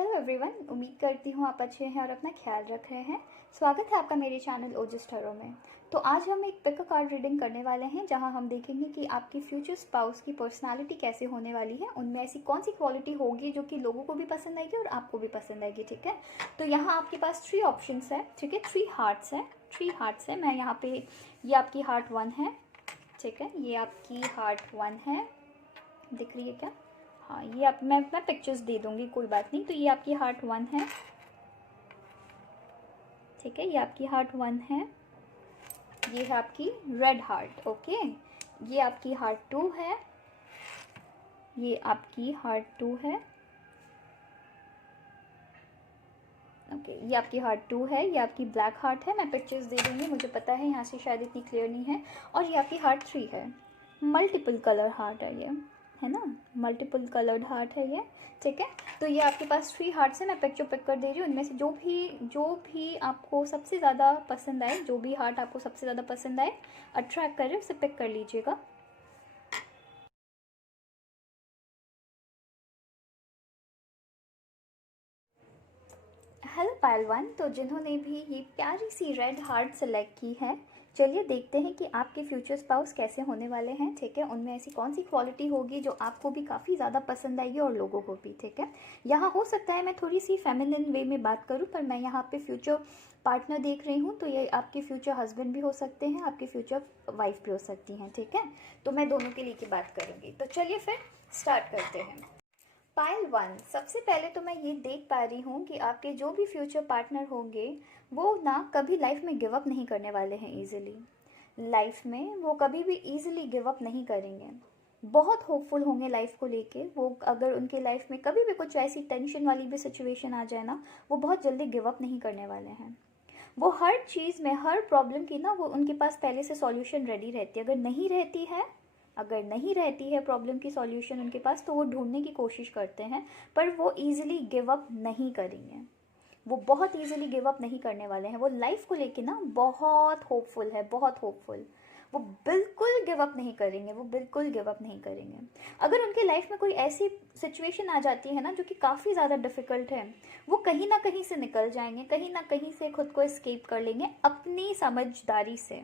Hello everyone, उम्मीद करती हूँ आप अच्छे हैं और अपना ख्याल रख रहे हैं। स्वागत है आपका मेरे चैनल ओजस टैरो में। तो आज हम एक पिक कार्ड रीडिंग करने वाले हैं जहां हम देखेंगे कि आपकी फ्यूचर स्पाउस की पर्सनालिटी कैसे होने वाली है, उनमें ऐसी कौन सी क्वालिटी होगी जो कि लोगों को भी पसंद आएगी और आपको भी पसंद आएगी। ठीक है, तो यहाँ आपके पास 3 ऑप्शंस है। ठीक है, 3 हार्ट्स है, 3 हार्ट्स है। मैं यहाँ पे ये आपकी हार्ट 1 है। ठीक है, ये आपकी हार्ट 1 है, दिख रही है क्या? हाँ, ये आप मैं पिक्चर्स दे दूंगी, कोई बात नहीं। तो ये आपकी हार्ट 1 है। ठीक है, ये आपकी हार्ट 1 है। ये है आपकी रेड हार्ट। ओके, ये आपकी हार्ट 2 है। ये आपकी हार्ट 2 है। ओके, ये आपकी हार्ट 2 है। ये आपकी ब्लैक हार्ट है। मैं पिक्चर्स दे दूंगी, मुझे पता है यहाँ से शायद इतनी क्लियर नहीं है। और ये आपकी हार्ट 3 है। मल्टीपल कलर हार्ट है ये, है ना, मल्टीपल कलर्ड हार्ट है ये। ठीक है, तो ये आपके पास 3 हार्ट्स है। मैं पिक कर दे रही हूँ, उनमें से जो भी आपको सबसे ज़्यादा पसंद आए, जो भी हार्ट आपको सबसे ज़्यादा पसंद आए, अट्रैक्ट करे, उसे पिक कर लीजिएगा। हेलो पायलवान, तो जिन्होंने भी ये प्यारी सी रेड हार्ट सेलेक्ट की है, चलिए देखते हैं कि आपके फ्यूचर स्पाउस कैसे होने वाले हैं। ठीक है, उनमें ऐसी कौन सी क्वालिटी होगी जो आपको भी काफ़ी ज़्यादा पसंद आएगी और लोगों को भी। ठीक है, यहाँ हो सकता है मैं थोड़ी सी फेमिनिन वे में बात करूँ, पर मैं यहाँ पे फ्यूचर पार्टनर देख रही हूँ, तो ये आपके फ्यूचर हस्बैंड भी हो सकते हैं, आपकी फ्यूचर वाइफ भी हो सकती हैं। ठीक है, तो मैं दोनों के लिए की बात करूँगी। तो चलिए फिर स्टार्ट करते हैं। पाइल 1, सबसे पहले तो मैं ये देख पा रही हूँ कि आपके जो भी फ्यूचर पार्टनर होंगे वो ना कभी लाइफ में गिव अप नहीं करने वाले हैं इजीली। लाइफ में वो कभी भी इजीली गिव अप नहीं करेंगे, बहुत होपफुल होंगे लाइफ को लेके। वो अगर उनके लाइफ में कभी भी कुछ ऐसी टेंशन वाली भी सिचुएशन आ जाए ना, वो बहुत जल्दी गिव अप नहीं करने वाले हैं। वो हर चीज़ में, हर प्रॉब्लम की ना, वो उनके पास पहले से सॉल्यूशन रेडी रहती है। अगर नहीं रहती है प्रॉब्लम की सॉल्यूशन उनके पास, तो वो ढूंढने की कोशिश करते हैं, पर वो इजीली गिव अप नहीं करेंगे। वो बहुत इजीली गिव अप नहीं करने वाले हैं। वो लाइफ को लेके ना बहुत होपफुल है, बहुत होपफुल। वो बिल्कुल गिव अप नहीं करेंगे, वो बिल्कुल गिव अप नहीं करेंगे। अगर उनके लाइफ में कोई ऐसी सिचुएशन आ जाती है ना जो कि काफ़ी ज़्यादा डिफ़िकल्ट है, वो कहीं ना कहीं से निकल जाएंगे, कहीं ना कहीं से खुद को एस्केप कर लेंगे अपनी समझदारी से।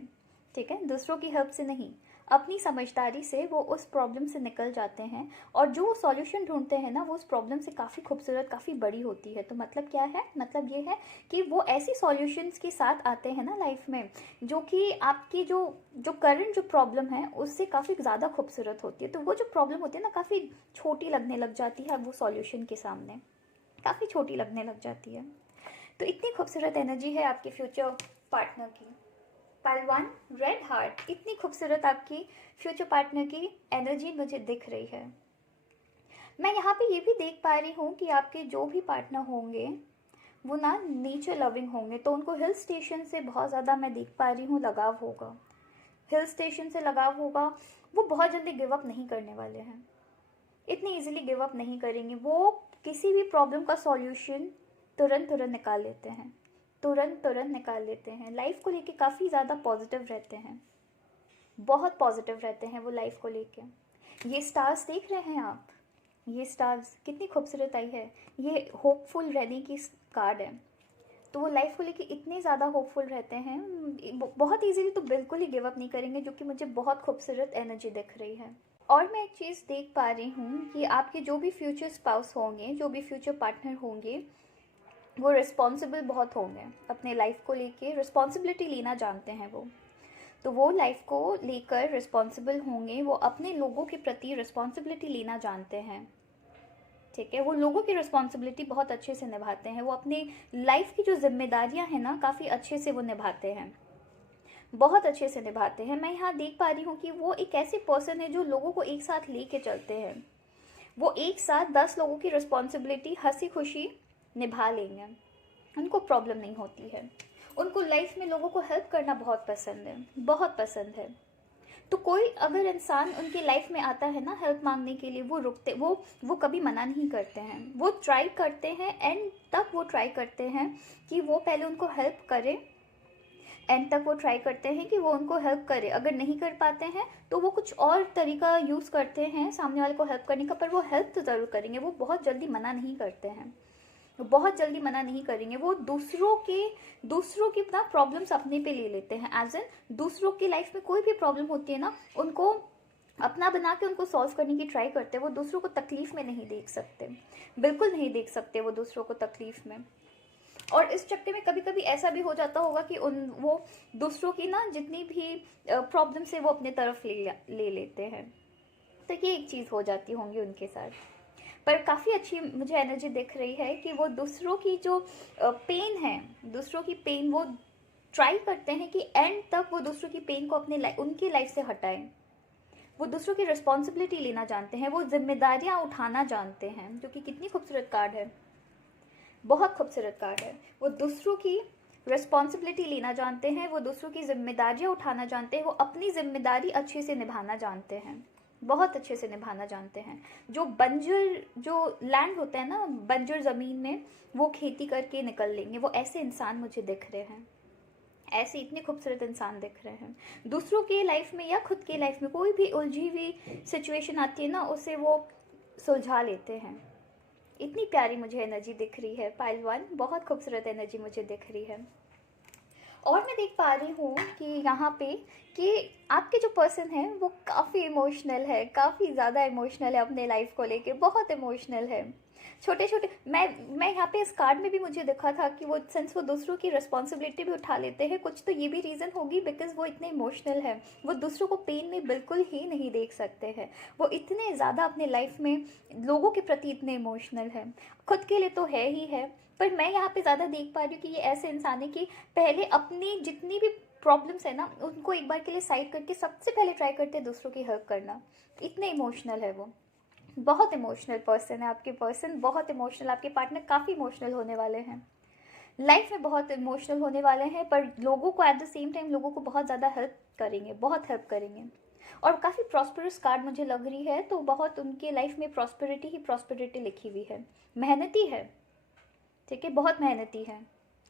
ठीक है, दूसरों की हेल्प से नहीं, अपनी समझदारी से वो उस प्रॉब्लम से निकल जाते हैं। और जो सॉल्यूशन ढूंढते हैं ना, वो उस प्रॉब्लम से काफ़ी खूबसूरत, काफ़ी बड़ी होती है। तो मतलब क्या है, मतलब ये है कि वो ऐसी सॉल्यूशंस के साथ आते हैं ना लाइफ में, जो कि आपकी जो जो करंट जो प्रॉब्लम है उससे काफ़ी ज़्यादा खूबसूरत होती है। तो वो जो प्रॉब्लम होती है ना, काफ़ी छोटी लगने लग जाती है वो सॉल्यूशन के सामने, काफ़ी छोटी लगने लग जाती है। तो इतनी खूबसूरत एनर्जी है आपके फ्यूचर पार्टनर की। पहलवान रेड हार्ट, इतनी खूबसूरत आपकी फ्यूचर पार्टनर की एनर्जी मुझे दिख रही है। मैं यहाँ पे ये भी देख पा रही हूँ कि आपके जो भी पार्टनर होंगे वो ना नेचर लविंग होंगे, तो उनको हिल स्टेशन से बहुत ज़्यादा मैं देख पा रही हूँ लगाव होगा, हिल स्टेशन से लगाव होगा। वो बहुत जल्दी गिव अप नहीं करने वाले हैं, इतनी इजीली गिव अप नहीं करेंगे। वो किसी भी प्रॉब्लम का सॉल्यूशन तुरंत तुरंत निकाल लेते हैं, तुरंत तुरंत निकाल लेते हैं। लाइफ को लेके काफ़ी ज़्यादा पॉजिटिव रहते हैं, बहुत पॉजिटिव रहते हैं वो लाइफ को लेके। ये स्टार्स देख रहे हैं आप, ये स्टार्स कितनी खूबसूरत आई है, ये होपफुल रहने की कार्ड है। तो वो लाइफ को लेके इतने ज़्यादा होपफुल रहते हैं, बहुत इजीली तो बिल्कुल ही गिव अप नहीं करेंगे, जो कि मुझे बहुत खूबसूरत एनर्जी दिख रही है। और मैं एक चीज़ देख पा रही हूँ कि आपके जो भी फ्यूचर स्पाउस होंगे, जो भी फ्यूचर पार्टनर होंगे, वो रिस्पॉन्सिबल बहुत होंगे, अपने लाइफ को लेके रिस्पॉन्सिबिलिटी लेना जानते हैं वो। तो वो लाइफ को लेकर रिस्पॉन्सिबल होंगे, वो अपने लोगों के प्रति रिस्पॉन्सिबिलिटी लेना जानते हैं। ठीक है, वो लोगों की रिस्पॉन्सिबिलिटी बहुत अच्छे से निभाते हैं। वो अपने लाइफ की जो जिम्मेदारियां हैं ना, काफ़ी अच्छे से वो निभाते हैं, बहुत अच्छे से निभाते हैं। मैं यहाँ देख पा रही हूँ कि वो एक ऐसे पर्सन है जो लोगों को एक साथ लेके चलते हैं। वो एक साथ 10 लोगों की रिस्पॉन्सिबिलिटी हंसी खुशी निभा लेंगे, उनको प्रॉब्लम नहीं होती है। उनको लाइफ में लोगों को हेल्प करना बहुत पसंद है, बहुत पसंद है। तो कोई अगर इंसान उनकी लाइफ में आता है ना हेल्प मांगने के लिए, वो कभी मना नहीं करते हैं। वो ट्राई करते हैं, एंड तक वो ट्राई करते हैं कि वो पहले उनको हेल्प करें। एंड तक वो ट्राई करते हैं कि वो उनको हेल्प करे। अगर नहीं कर पाते हैं तो वो कुछ और तरीका यूज़ करते हैं सामने वाले को हेल्प करने का, पर वो हेल्प तो ज़रूर करेंगे, वो बहुत जल्दी मना नहीं करते हैं। बहुत जल्दी मना नहीं करेंगे। वो दूसरों की ना प्रॉब्लम्स अपने पे ले लेते हैं, एज एन दूसरों की लाइफ में कोई भी प्रॉब्लम होती है ना, उनको अपना बना के उनको सॉल्व करने की ट्राई करते हैं। वो दूसरों को तकलीफ में नहीं देख सकते, बिल्कुल नहीं देख सकते वो दूसरों को तकलीफ में। और इस चक्कर में कभी कभी ऐसा भी हो जाता होगा कि वो दूसरों की ना जितनी भी प्रॉब्लम्स है वो अपने तरफ ले लेते हैं। तो ये एक चीज़ हो जाती होंगी उनके साथ। पर काफ़ी अच्छी मुझे एनर्जी दिख रही है कि वो दूसरों की जो पेन है, दूसरों की पेन वो ट्राई करते हैं कि एंड तक वो दूसरों की पेन को उनकी लाइफ से हटाएं। वो दूसरों की रिस्पॉन्सिबिलिटी लेना जानते हैं, वो जिम्मेदारियां उठाना जानते हैं, जो कि कितनी खूबसूरत कार्ड है, बहुत खूबसूरत कार्ड है। वो दूसरों की रिस्पॉन्सिबिलिटी लेना जानते हैं, वो दूसरों की जिम्मेदारियां उठाना जानते हैं, वो अपनी जिम्मेदारी अच्छे से निभाना जानते हैं, बहुत अच्छे से निभाना जानते हैं। जो लैंड होता है ना, बंजर ज़मीन में वो खेती करके निकल लेंगे। वो ऐसे इंसान मुझे दिख रहे हैं, ऐसे इतने खूबसूरत इंसान दिख रहे हैं। दूसरों के लाइफ में या खुद के लाइफ में कोई भी उलझी हुई सिचुएशन आती है ना, उसे वो सुलझा लेते हैं। इतनी प्यारी मुझे एनर्जी दिख रही है पाइल 1, बहुत खूबसूरत एनर्जी मुझे दिख रही है। और मैं देख पा रही हूँ कि यहाँ पे कि आपके जो पर्सन है वो काफ़ी इमोशनल है, काफ़ी ज़्यादा इमोशनल है अपने लाइफ को लेके, बहुत इमोशनल है। छोटे छोटे मैं यहाँ पे इस कार्ड में भी मुझे दिखा था कि वो सेंस वो दूसरों की रिस्पॉन्सिबिलिटी भी उठा लेते हैं। कुछ तो ये भी रीज़न होगी बिकॉज वो इतने इमोशनल है, वो दूसरों को पेन में बिल्कुल ही नहीं देख सकते हैं। वो इतने ज़्यादा अपने लाइफ में लोगों के प्रति इतने इमोशनल है, खुद के लिए तो है ही है, पर मैं यहाँ पे ज़्यादा देख पा रही हूँ कि ये ऐसे इंसान है कि पहले अपनी जितनी भी प्रॉब्लम्स है ना उनको एक बार के लिए साइड करके सबसे पहले ट्राई करते हैं दूसरों की हेल्प करना। इतने इमोशनल है वो, बहुत इमोशनल पर्सन है आपके पर्सन, बहुत इमोशनल। आपके पार्टनर काफ़ी इमोशनल होने वाले हैं, लाइफ में बहुत इमोशनल होने वाले हैं, पर लोगों को एट द सेम टाइम लोगों को बहुत ज़्यादा हेल्प करेंगे, बहुत हेल्प करेंगे। और काफ़ी प्रॉस्परस कार्ड मुझे लग रही है, तो बहुत उनके लाइफ में प्रॉस्पेरिटी ही प्रॉस्पेरिटी लिखी हुई है। मेहनती है, ठीक है, बहुत मेहनती है,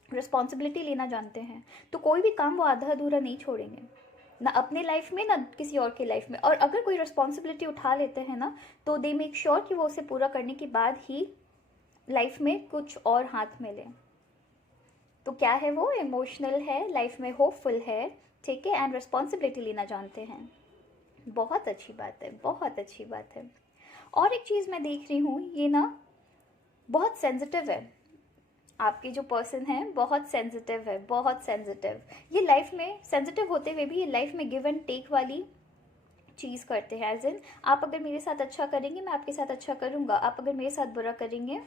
रिस्पॉन्सिबिलिटी लेना जानते हैं, तो कोई भी काम वो आधा अधूरा नहीं छोड़ेंगे, ना अपने लाइफ में ना किसी और की लाइफ में। और अगर कोई रिस्पॉन्सिबिलिटी उठा लेते हैं ना, तो दे मेक श्योर कि वो उसे पूरा करने के बाद ही लाइफ में कुछ और हाथ में लें। तो क्या है, वो इमोशनल है, लाइफ में होपफुल है, ठीक है, एंड रिस्पॉन्सिबिलिटी लेना जानते हैं। बहुत अच्छी बात है, बहुत अच्छी बात है। और एक चीज़ मैं देख रही हूँ, ये ना बहुत सेंसिटिव है, आपके जो पर्सन है बहुत सेंसिटिव है, बहुत सेंसिटिव। ये लाइफ में सेंसिटिव होते हुए भी ये लाइफ में गिव एंड टेक वाली चीज़ करते हैं, एज इन आप अगर मेरे साथ अच्छा करेंगे मैं आपके साथ अच्छा करूँगा, आप अगर मेरे साथ बुरा करेंगे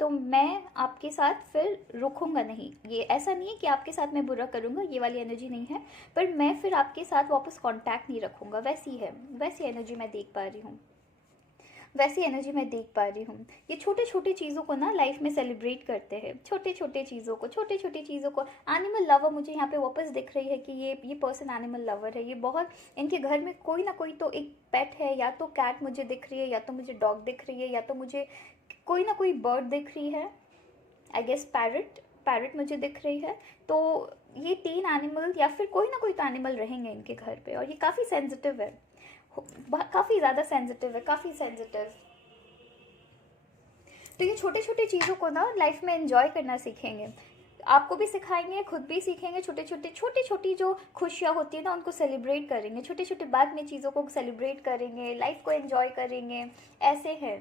तो मैं आपके साथ फिर रुकूंगा नहीं। ये ऐसा नहीं है कि आपके साथ मैं बुरा करूँगा, ये वाली एनर्जी नहीं है, पर मैं फिर आपके साथ वापस कांटेक्ट नहीं रखूँगा, वैसी है, वैसी एनर्जी मैं देख पा रही हूँ, वैसी एनर्जी मैं देख पा रही हूँ। ये छोटे छोटे चीज़ों को ना लाइफ में सेलिब्रेट करते हैं, छोटे छोटे चीज़ों को, छोटे छोटी चीज़ों को। एनिमल लवर मुझे यहाँ पे वापस दिख रही है कि ये पर्सन एनिमल लवर है। ये बहुत, इनके घर में कोई ना कोई तो एक पेट है, या तो कैट मुझे दिख रही है, या तो मुझे डॉग दिख रही है, या तो मुझे कोई ना कोई बर्ड दिख रही है, आई गेस पैरट मुझे दिख रही है। तो ये 3 एनिमल या फिर कोई ना कोई तो एनिमल रहेंगे इनके घर पे, और ये काफ़ी सेंसिटिव है, काफ़ी ज़्यादा सेंसिटिव है, काफ़ी सेंसिटिव। तो ये छोटे छोटे चीज़ों को ना लाइफ में एंजॉय करना सीखेंगे, आपको भी सिखाएंगे, खुद भी सीखेंगे। छोटी छोटी जो खुशियाँ होती है ना उनको सेलिब्रेट करेंगे, छोटे छोटे बाद में चीज़ों को सेलिब्रेट करेंगे, लाइफ को एंजॉय करेंगे, ऐसे है।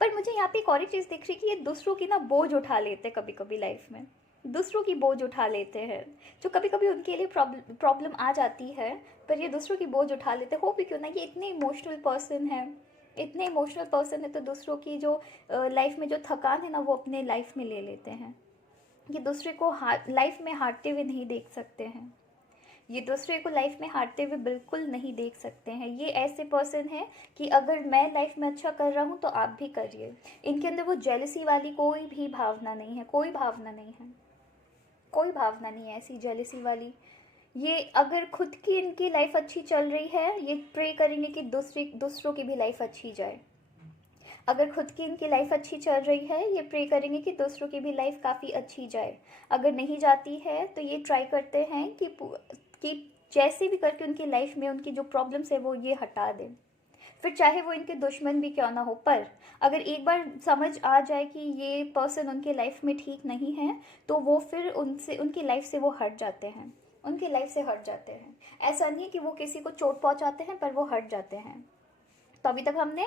पर मुझे यहाँ पे एक और चीज़ दिख रही है कि ये दूसरों की ना बोझ उठा लेते हैं, कभी कभी लाइफ में दूसरों की बोझ उठा लेते हैं, जो कभी कभी उनके लिए प्रॉब्लम आ जाती है, पर ये दूसरों की बोझ उठा लेते हैं। हो भी क्यों ना, ये इतने इमोशनल पर्सन है, इतने इमोशनल पर्सन है, तो दूसरों की जो लाइफ में जो थकान है ना वो अपने लाइफ में ले लेते हैं। ये दूसरे को लाइफ में हारते हुए नहीं देख सकते हैं, ये दूसरे को लाइफ में हारते हुए बिल्कुल नहीं देख सकते हैं। ये ऐसे पर्सन है कि अगर मैं लाइफ में अच्छा कर रहा हूँ तो आप भी करिए। इनके अंदर वो जेलसी वाली कोई भी भावना नहीं है, कोई भावना नहीं है, कोई भावना नहीं है ऐसी जेलसी वाली। ये अगर खुद की इनकी लाइफ अच्छी चल रही है, ये प्रे करेंगे कि दूसरों की भी लाइफ अच्छी जाए। अगर खुद की इनकी लाइफ अच्छी चल रही है, ये प्रे करेंगे कि दूसरों की भी लाइफ काफ़ी अच्छी जाए। अगर नहीं जाती है तो ये ट्राई करते हैं कि जैसे भी करके उनकी लाइफ में उनकी जो प्रॉब्लम्स है वो ये हटा दें। फिर चाहे वो इनके दुश्मन भी क्यों ना हो। पर अगर एक बार समझ आ जाए कि ये पर्सन उनके लाइफ में ठीक नहीं है, तो वो फिर उनसे, उनकी लाइफ से वो हट जाते हैं, उनकी लाइफ से हट जाते हैं। ऐसा नहीं है कि वो किसी को चोट पहुंचाते हैं, पर वो हट जाते हैं। तो अभी तक हमने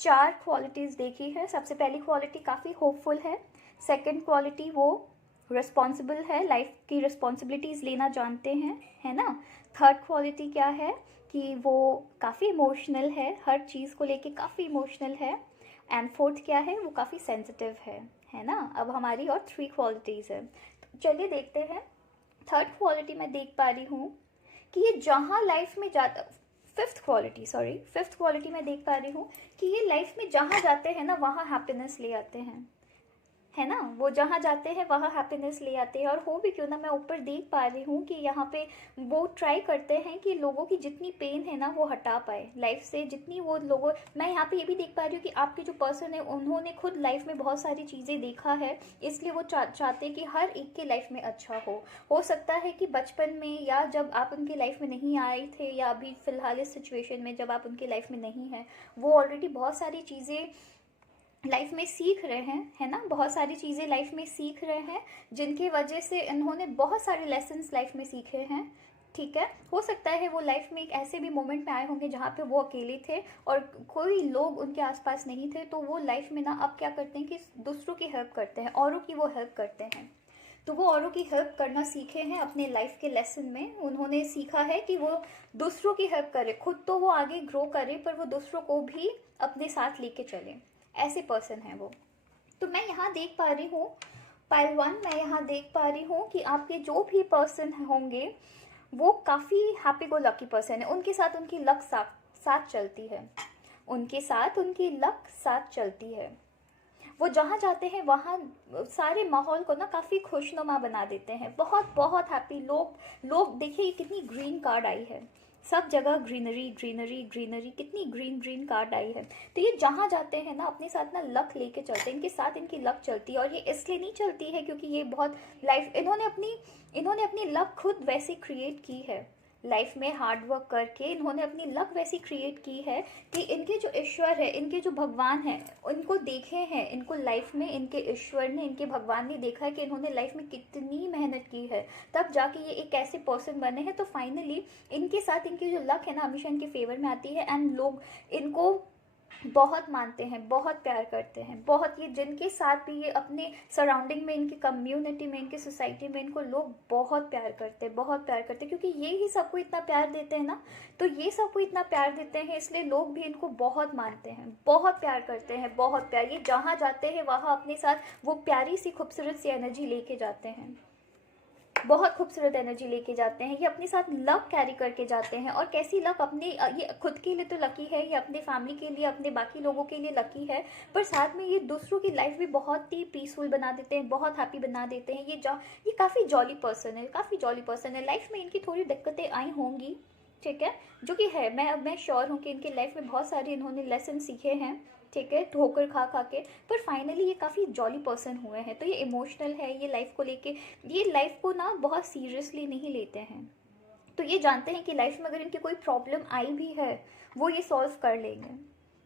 4 क्वालिटीज़ देखी है। सबसे पहली क्वालिटी काफ़ी होपफुल है। सेकंड क्वालिटी वो रिस्पॉन्सिबल है, लाइफ की रिस्पॉन्सिबिलिटीज़ लेना जानते हैं, है ना। थर्ड क्वालिटी क्या है कि वो काफ़ी इमोशनल है, हर चीज़ को लेके काफ़ी इमोशनल है। एंड फोर्थ क्या है, वो काफ़ी सेंसिटिव है ना। अब हमारी और 3 क्वालिटीज़ है। तो चलिए देखते हैं। थर्ड क्वालिटी मैं देख पा रही हूँ कि ये जहाँ लाइफ में जाता, फिफ्थ क्वालिटी मैं देख पा रही हूँ कि ये लाइफ में जहाँ जाते हैं ना, वहाँ हैप्पीनेस ले आते हैं, है ना। वो जहाँ जाते हैं वहाँ हैप्पीनेस ले आते हैं। और हो भी क्यों ना, मैं ऊपर देख पा रही हूँ कि यहाँ पे वो ट्राई करते हैं कि लोगों की जितनी पेन है ना वो हटा पाए लाइफ से, जितनी वो लोगों, मैं यहाँ पे ये भी देख पा रही हूँ कि आपके जो पर्सन है उन्होंने खुद लाइफ में बहुत सारी चीज़ें देखा है, इसलिए वो चाहते कि हर एक के लाइफ में अच्छा हो सकता है कि बचपन में या जब आप उनकी लाइफ में नहीं आए थे, या अभी फ़िलहाल इस सिचुएशन में जब आप उनकी लाइफ में नहीं हैं, वो ऑलरेडी बहुत सारी चीज़ें लाइफ में सीख रहे हैं, है ना। बहुत सारी चीज़ें लाइफ में सीख रहे हैं, जिनकी वजह से इन्होंने बहुत सारे लेसन्स लाइफ में सीखे हैं, ठीक है। हो सकता है वो लाइफ में एक ऐसे भी मोमेंट में आए होंगे जहाँ पे वो अकेले थे और कोई लोग उनके आसपास नहीं थे, तो वो लाइफ में ना अब क्या करते हैं कि दूसरों की हेल्प करते हैं, औरों की वो हेल्प करते हैं। तो वो औरों की हेल्प करना सीखे हैं अपने लाइफ के लेसन में। उन्होंने सीखा है कि वो दूसरों की हेल्प करे, खुद तो वो आगे ग्रो करे, पर वो दूसरों को भी अपने साथ लेके चले। ऐसे पर्सन है वो। तो मैं यहाँ देख पा रही हूँ, पाइल 1 मैं यहाँ देख पा रही हूँ कि आपके जो भी पर्सन होंगे वो काफ़ी हैप्पी गो लकी पर्सन है। उनके साथ उनकी लक साथ चलती है, उनके साथ उनकी लक साथ चलती है। वो जहाँ जाते हैं वहाँ सारे माहौल को ना काफ़ी खुशनुमा बना देते हैं, बहुत बहुत हैप्पी लोग देखिए कितनी ग्रीन कार्ड आई है, सब जगह ग्रीनरी ग्रीनरी ग्रीनरी, कितनी ग्रीन ग्रीन कार्ड आई है। तो ये जहाँ जाते हैं ना अपने साथ ना लक लेके चलते हैं, इनके साथ इनकी लक चलती है। और ये इसलिए नहीं चलती है क्योंकि ये बहुत लाइफ, इन्होंने अपनी लक खुद वैसे क्रिएट की है, लाइफ में हार्ड वर्क करके इन्होंने अपनी लक वैसी क्रिएट की है कि इनके जो ईश्वर है, इनके जो भगवान है, उनको देखे हैं, इनको लाइफ में इनके ईश्वर ने, इनके भगवान ने देखा है कि इन्होंने लाइफ में कितनी मेहनत की है, तब जाके ये एक ऐसे पर्सन बने हैं। तो फाइनली इनके साथ इनकी जो लक है ना हमेशा इनके फेवर में आती है, एंड लोग इनको बहुत मानते हैं, बहुत प्यार करते हैं, बहुत। ये जिनके साथ भी ये अपने सराउंडिंग में, इनकी कम्युनिटी में, इनकी सोसाइटी में इनको लोग बहुत प्यार करते हैं, बहुत प्यार करते हैं, क्योंकि ये ही सबको इतना प्यार देते हैं ना। तो ये सबको इतना प्यार देते हैं, इसलिए लोग भी इनको बहुत मानते हैं, बहुत प्यार करते हैं, बहुत प्यार। ये जहाँ जाते हैं वहाँ अपने साथ वो प्यारी सी खूबसूरत सी एनर्जी लेके जाते हैं, बहुत खूबसूरत एनर्जी लेके जाते हैं। ये अपने साथ लक कैरी करके जाते हैं। और कैसी लक, अपने ये खुद के लिए तो लकी है, ये अपने फैमिली के लिए, अपने बाकी लोगों के लिए लकी है, पर साथ में ये दूसरों की लाइफ भी बहुत ही पीसफुल बना देते हैं, बहुत हैप्पी बना देते हैं। ये काफ़ी जॉली पर्सन है, काफ़ी जॉली पर्सन है। लाइफ में इनकी थोड़ी दिक्कतें आई होंगी, ठीक है, जो कि है, मैं श्योर हूँ कि इनकी लाइफ में बहुत सारे इन्होंने लेसन सीखे हैं, ठीक है, ठोकर खा खा के, पर फाइनली ये काफ़ी जॉली पर्सन हुए हैं। तो ये इमोशनल है, ये लाइफ को लेके, ये लाइफ को ना बहुत सीरियसली नहीं लेते हैं। तो ये जानते हैं कि लाइफ में अगर इनकी कोई प्रॉब्लम आई भी है वो ये सॉल्व कर लेंगे।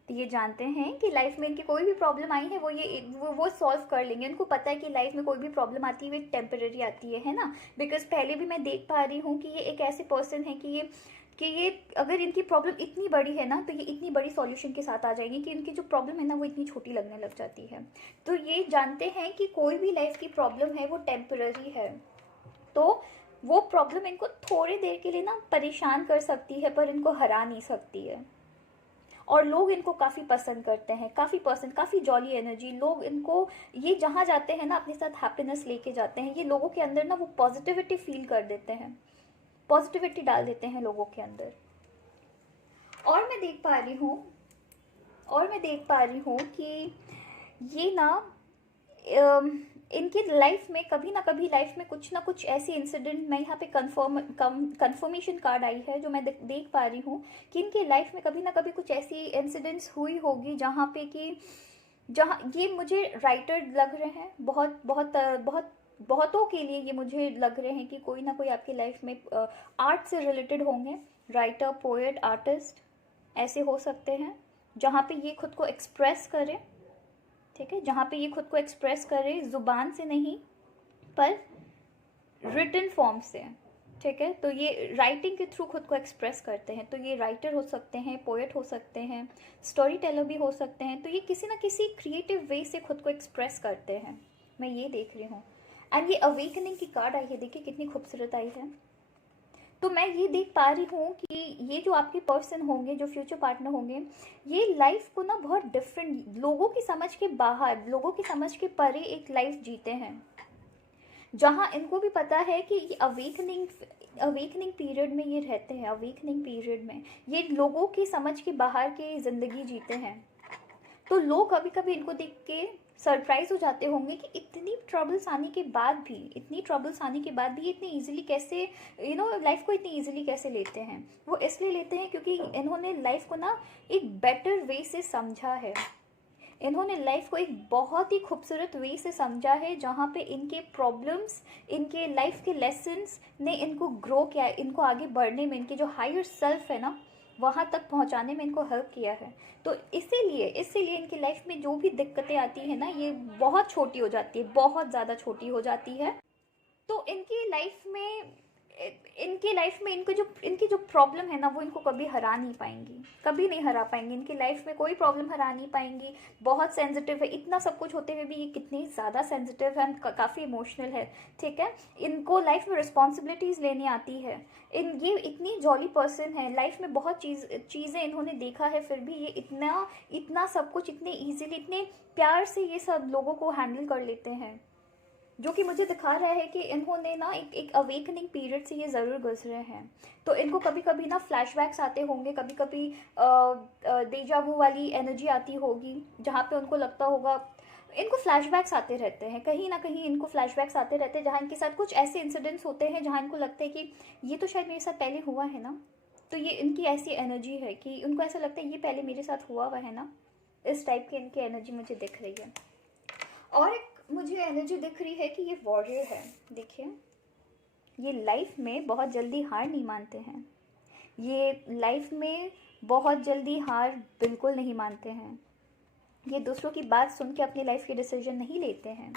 तो ये जानते हैं कि लाइफ में इनकी कोई भी प्रॉब्लम आई है वो सॉल्व कर लेंगे। उनको पता है कि लाइफ में कोई भी प्रॉब्लम आती है वो टेम्पररी आती है ना। बिकॉज पहले भी मैं देख पा रही हूँ कि ये एक ऐसे पर्सन है कि ये अगर इनकी प्रॉब्लम इतनी बड़ी है ना तो ये इतनी बड़ी सॉल्यूशन के साथ आ जाएंगे कि इनकी जो प्रॉब्लम है ना वो इतनी छोटी लगने लग जाती है। तो ये जानते हैं कि कोई भी लाइफ की प्रॉब्लम है वो टेम्पररी है, तो वो प्रॉब्लम इनको थोड़ी देर के लिए ना परेशान कर सकती है पर इनको हरा नहीं सकती है। और लोग इनको काफ़ी पसंद करते हैं, काफ़ी जॉली एनर्जी लोग इनको, ये जहाँ जाते हैं ना अपने साथ हैप्पीनेस लेके जाते हैं। ये लोगों के अंदर ना वो पॉजिटिविटी फील कर देते हैं, पॉजिटिविटी डाल देते हैं लोगों के अंदर। और मैं देख पा रही हूँ कि ये ना इनकी लाइफ में कभी ना कभी लाइफ में कुछ ना कुछ ऐसे इंसिडेंट, मैं यहाँ पे कंफर्मेशन कार्ड आई है जो मैं देख पा रही हूँ कि इनकी लाइफ में कभी ना कभी कुछ ऐसी इंसिडेंट्स हुई होगी जहाँ पे कि जहाँ ये मुझे राइटर लग रहे हैं, बहुतों के लिए ये मुझे लग रहे हैं कि कोई ना कोई आपकी लाइफ में आर्ट से रिलेटेड होंगे, राइटर, पोएट, आर्टिस्ट ऐसे हो सकते हैं। जहाँ पे ये खुद को एक्सप्रेस करें, ठीक है, जहाँ पे ये खुद को एक्सप्रेस करें ज़ुबान से नहीं पर रिटन फॉर्म से, ठीक है। तो ये राइटिंग के थ्रू खुद को एक्सप्रेस करते हैं। तो ये राइटर हो सकते हैं, पोएट हो सकते हैं, स्टोरी टेलर भी हो सकते हैं। तो ये किसी ना किसी क्रिएटिव वे से खुद को एक्सप्रेस करते हैं, मैं ये देख रही हूँ। एंड ये अवेकनिंग की कार्ड आई है, देखिए कितनी खूबसूरत आई है। तो मैं ये देख पा रही हूँ कि ये जो आपके पर्सन होंगे, जो फ्यूचर पार्टनर होंगे, ये लाइफ को ना बहुत डिफरेंट, लोगों की समझ के बाहर, लोगों की समझ के परे एक लाइफ जीते हैं, जहाँ इनको भी पता है कि ये अवेकनिंग पीरियड में ये रहते हैं। अवेकनिंग पीरियड में ये लोगों की समझ के बाहर की ज़िंदगी जीते हैं। तो लोग कभी कभी इनको देख के सरप्राइज हो जाते होंगे कि इतनी ट्रबल्स आने के बाद भी, ये इतनी इजीली कैसे, लाइफ को इतनी इजीली कैसे लेते हैं। वो इसलिए लेते हैं क्योंकि इन्होंने लाइफ को ना एक बेटर वे से समझा है। इन्होंने लाइफ को एक बहुत ही खूबसूरत वे से समझा है, जहाँ पे इनके प्रॉब्लम्स, इनके लाइफ के लेसन्स ने इनको ग्रो किया, इनको आगे बढ़ने में, इनके जो हायर सेल्फ है ना, वहाँ तक पहुँचाने में इनको हेल्प किया है। तो इसीलिए इनकी लाइफ में जो भी दिक्कतें आती हैं ना, ये बहुत छोटी हो जाती है, बहुत ज़्यादा छोटी हो जाती है। तो इनकी लाइफ में इनकी जो प्रॉब्लम है ना, वो इनको कभी हरा नहीं पाएंगी, कभी नहीं हरा पाएंगी। इनकी लाइफ में कोई प्रॉब्लम हरा नहीं पाएंगी। बहुत सेंसिटिव है, इतना सब कुछ होते हुए भी ये कितनी ज़्यादा सेंसिटिव है, काफ़ी इमोशनल है, ठीक है। इनको लाइफ में रिस्पॉन्सिबिलिटीज़ लेनी आती है। ये इतनी जॉली पर्सन है, लाइफ में बहुत चीज़ें इन्होंने देखा है, फिर भी ये इतना सब कुछ इतने ईजिली, इतने प्यार से ये सब लोगों को हैंडल कर लेते हैं, जो कि मुझे दिखा रहा है कि इन्होंने ना एक अवेकनिंग पीरियड से ये ज़रूर गुजरे हैं। तो इनको कभी कभी ना फ्लैशबैक्स आते होंगे, कभी कभी डेजा वू वाली एनर्जी आती होगी, जहाँ पे उनको लगता होगा, इनको फ्लैशबैक्स आते रहते हैं, कहीं ना कहीं इनको फ्लैशबैक्स आते रहते हैं, जहाँ इनके साथ कुछ ऐसे इंसिडेंट्स होते हैं जहाँ इनको लगता है कि ये तो शायद मेरे साथ पहले हुआ है ना। तो ये इनकी ऐसी एनर्जी है कि उनको ऐसा लगता है ये पहले मेरे साथ हुआ है ना। इस टाइप की इनकी एनर्जी मुझे दिख रही है। और एक मुझे एनर्जी दिख रही है कि ये वॉरियर है। देखिए, ये लाइफ में बहुत जल्दी हार नहीं मानते हैं, ये लाइफ में बहुत जल्दी हार बिल्कुल नहीं मानते हैं। ये दूसरों की बात सुन के अपनी लाइफ के डिसीजन नहीं लेते हैं।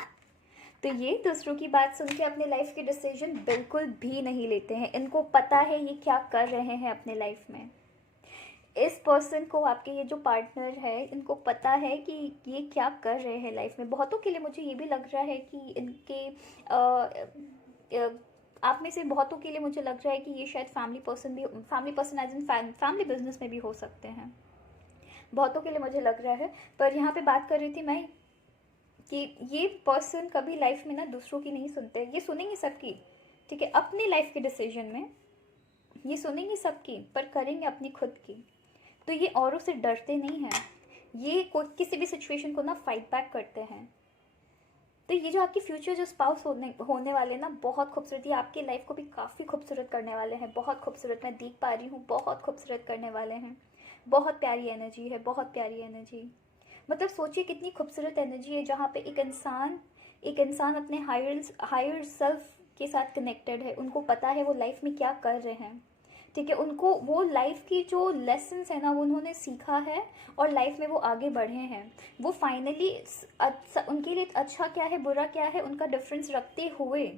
तो ये दूसरों की बात सुन के अपने लाइफ के डिसीजन बिल्कुल भी नहीं लेते हैं। इनको पता है ये क्या कर रहे हैं अपने लाइफ में। इस पर्सन को, आपके ये जो पार्टनर है, इनको पता है कि ये क्या कर रहे हैं लाइफ में। बहुतों के लिए मुझे ये भी लग रहा है कि इनके आप में से बहुतों के लिए मुझे लग रहा है कि ये शायद family person as in family business में भी हो सकते हैं। बहुतों के लिए मुझे लग रहा है। पर यहाँ पे बात कर रही थी मैं कि ये पर्सन कभी लाइफ में ना दूसरों की नहीं सुनते, ये सुनेंगे सबकी, ठीक है, अपनी लाइफ के डिसीजन में ये सुनेंगे सबकी, पर करेंगे अपनी खुद की। तो ये औरों से डरते नहीं हैं, ये किसी भी सिचुएशन को ना फाइट बैक करते हैं। तो ये जो आपकी फ्यूचर जो स्पाउस होने वाले ना, बहुत खूबसूरत, ये आपकी लाइफ को भी काफ़ी खूबसूरत करने वाले हैं। बहुत खूबसूरत, मैं देख पा रही हूँ, बहुत खूबसूरत करने वाले हैं। बहुत प्यारी एनर्जी है, बहुत प्यारी एनर्जी। मतलब सोचिए कितनी खूबसूरत एनर्जी है, जहाँ पे एक इंसान अपने हायर सेल्फ के साथ कनेक्टेड है। उनको पता है वो लाइफ में क्या कर रहे हैं, ठीक है। उनको वो लाइफ की जो लेसन्स है ना, वो उन्होंने सीखा है और लाइफ में वो आगे बढ़े हैं। वो फाइनली उनके लिए अच्छा क्या है, बुरा क्या है, उनका डिफरेंस रखते हुए,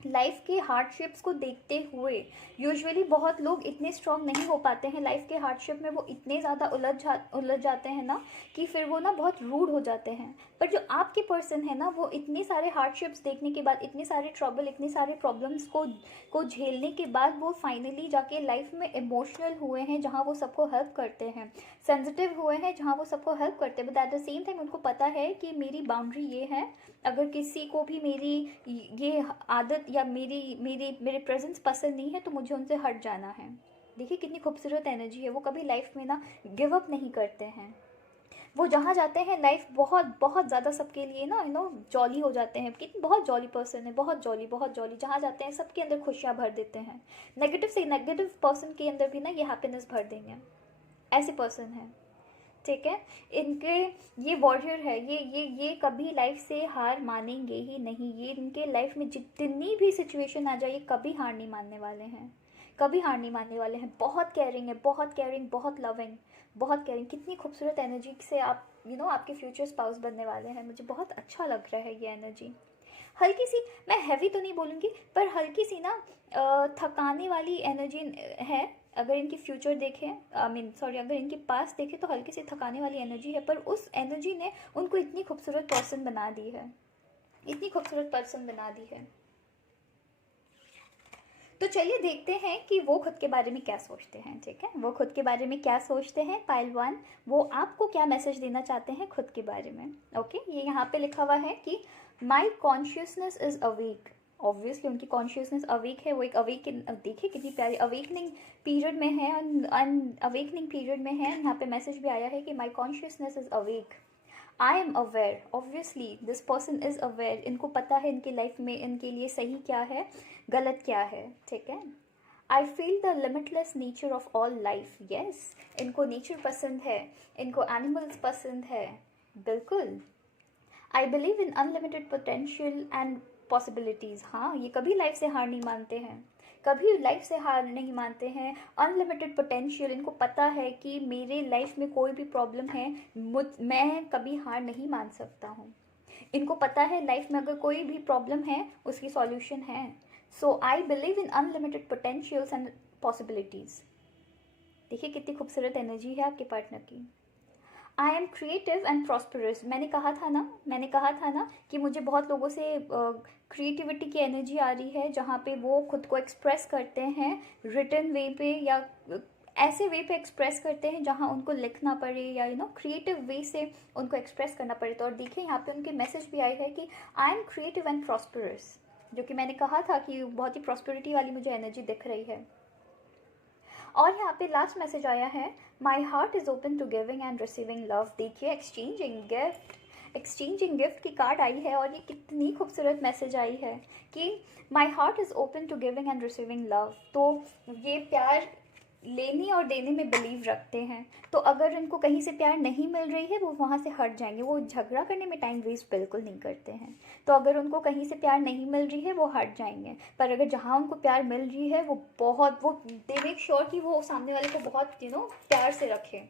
लाइफ के हार्डशिप्स को देखते हुए, यूजुअली बहुत लोग इतने स्ट्रांग नहीं हो पाते हैं लाइफ के हार्डशिप में। वो इतने ज़्यादा उलझ जाते हैं ना कि फिर वो ना बहुत रूड हो जाते हैं। पर जो आपके पर्सन है ना, वो इतने सारे हार्डशिप्स देखने के बाद, इतने सारे ट्रबल, इतने सारे प्रॉब्लम्स को झेलने के बाद, वो फाइनली जाके लाइफ में इमोशनल हुए हैं, जहाँ वो सबको हेल्प करते हैं, सेंसिटिव हुए हैं, जहाँ वो सबको हेल्प करते हैं। But at the same time उनको पता है कि मेरी बाउंड्री ये है, अगर किसी को भी मेरी ये आदत या मेरे प्रेजेंस पसंद नहीं है तो मुझे उनसे हट जाना है। देखिए कितनी खूबसूरत एनर्जी है। वो कभी लाइफ में ना गिव अप नहीं करते हैं। वो जहाँ जाते हैं लाइफ बहुत बहुत ज़्यादा सबके लिए ना जॉली हो जाते हैं। कितनी बहुत जॉली पर्सन है, बहुत जॉली। जहाँ जाते हैं सबके अंदर खुशियाँ भर देते हैं। नेगेटिव से नेगेटिव पर्सन के अंदर भी ना ये हैप्पीनेस भर देंगे, ऐसे पर्सन है, ठीक है। इनके ये वॉरियर है, ये कभी लाइफ से हार मानेंगे ही नहीं। ये इनके लाइफ में जितनी भी सिचुएशन आ जाए, ये कभी हार नहीं मानने वाले हैं, कभी हार नहीं मानने वाले हैं। बहुत केयरिंग है, बहुत केयरिंग, बहुत लविंग, बहुत केयरिंग, कितनी खूबसूरत एनर्जी से आप आपके फ्यूचर स्पाउस बनने वाले हैं। मुझे बहुत अच्छा लग रहा है ये एनर्जी। हल्की सी, मैं हैवी तो नहीं बोलूँगी, पर हल्की सी ना थकाने वाली एनर्जी है। अगर इनकी फ्यूचर देखें, अगर इनके पास देखें तो हल्की सी थकाने वाली एनर्जी है, पर उस एनर्जी ने उनको इतनी खूबसूरत पर्सन बना दी है, इतनी खूबसूरत पर्सन बना दी है। तो चलिए देखते हैं कि वो खुद के बारे में क्या सोचते हैं। ठीक है, वो खुद के बारे में क्या सोचते हैं पाइल 1, वो आपको क्या मैसेज देना चाहते हैं खुद के बारे में। ओके, ये यहाँ पे लिखा हुआ है कि माई कॉन्शियसनेस इज अवीक। ऑब्वियसली उनकी कॉन्शियसनेस अवीक है, वो एक अवीक, देखिए कितनी प्यारी अवेकनिंग पीरियड में है, अवेकनिंग पीरियड में है। यहाँ पे मैसेज भी आया है कि my consciousness is awake, I am aware. Obviously this person is aware, इनको पता है इनकी लाइफ में इनके लिए सही क्या है, गलत क्या है। ठीक है, I feel the limitless nature of all life. Yes, इनको नेचर पसंद है, इनको एनिमल्स पसंद है, बिल्कुल। आई believe in unlimited potential and possibilities. हाँ, ये कभी लाइफ से हार नहीं मानते हैं, कभी लाइफ से हार नहीं मानते हैं। अनलिमिटेड पोटेंशियल, इनको पता है कि मेरे लाइफ में कोई भी प्रॉब्लम है, मैं कभी हार नहीं मान सकता हूँ। इनको पता है लाइफ में अगर कोई भी प्रॉब्लम है उसकी सॉल्यूशन है। So I believe in unlimited potentials and possibilities. देखिए कितनी खूबसूरत एनर्जी है आपके पार्टनर की। I am creative and prosperous. मैंने कहा था ना कि मुझे बहुत लोगों से क्रिएटिविटी की एनर्जी आ रही है, जहाँ पे वो खुद को एक्सप्रेस करते हैं रिटन वे पे, या ऐसे वे पे एक्सप्रेस करते हैं जहाँ उनको लिखना पड़े, या क्रिएटिव वे से उनको एक्सप्रेस करना पड़े। तो और देखिए यहाँ पे उनके मैसेज भी आए हैं कि आई एम क्रिएटिव एंड प्रॉस्परस, जो कि मैंने कहा था कि बहुत ही प्रॉस्पेरिटी वाली मुझे एनर्जी दिख रही है। और यहाँ पे लास्ट मैसेज आया है, my heart is open to giving and receiving love. देखिए एक्सचेंजिंग गिफ्ट की कार्ड आई है, और ये कितनी खूबसूरत मैसेज आई है कि my heart is open to giving and receiving love. तो ये प्यार लेने और देने में बिलीव रखते हैं। तो अगर उनको कहीं से प्यार नहीं मिल रही है, वो वहाँ से हट जाएंगे। वो झगड़ा करने में टाइम वेस्ट बिल्कुल नहीं करते हैं। तो अगर उनको कहीं से प्यार नहीं मिल रही है, वो हट जाएंगे। पर अगर जहाँ उनको प्यार मिल रही है, वो दे मेक श्योर कि वो सामने वाले को बहुत प्यार से रखें।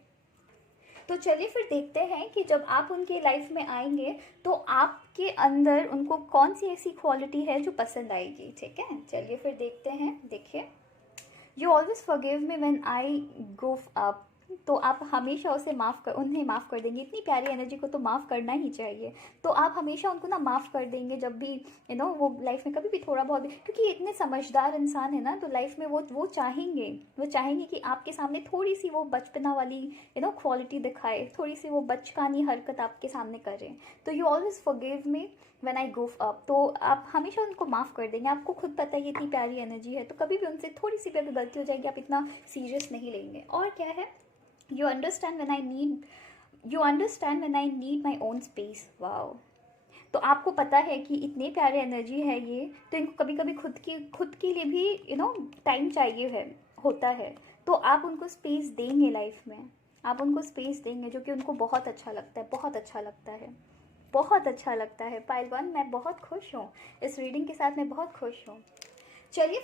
तो चलिए फिर देखते हैं कि जब आप उनकी लाइफ में आएंगे तो आपके अंदर उनको कौन सी ऐसी क्वालिटी है जो पसंद आएगी। ठीक है, चलिए फिर देखते हैं। देखिए, you always forgive me when I go up. तो आप हमेशा उन्हें माफ़ कर देंगे। इतनी प्यारी एनर्जी को तो माफ़ करना ही चाहिए। तो आप हमेशा उनको ना माफ़ कर देंगे जब भी वो लाइफ में कभी भी थोड़ा बहुत भी, क्योंकि ये इतने समझदार इंसान है ना, तो लाइफ में वो चाहेंगे कि आपके सामने थोड़ी सी वो बचपना वाली क्वालिटी दिखाए, थोड़ी सी वो बचकानी हरकत आपके सामने करें। तो you always forgive me when I go up. तो आप हमेशा उनको माफ़ कर देंगे। आपको खुद पता है ये इतनी प्यारी एनर्जी है, तो कभी भी उनसे थोड़ी सी भी अगर गलती हो जाएगी, आप इतना सीरियस नहीं लेंगे। और क्या है, you understand when I need my own space. Wow, तो आपको पता है कि इतने प्यारे एनर्जी है ये, तो इनको कभी कभी खुद के लिए भी टाइम चाहिए होता है। तो आप उनको स्पेस देंगे लाइफ में, आप उनको स्पेस देंगे, जो कि उनको बहुत अच्छा लगता है, बहुत अच्छा लगता है, बहुत अच्छा लगता है। पाइल 1, मैं बहुत खुश हूँ इस रीडिंग के साथ, मैं बहुत खुश हूँ। चलिए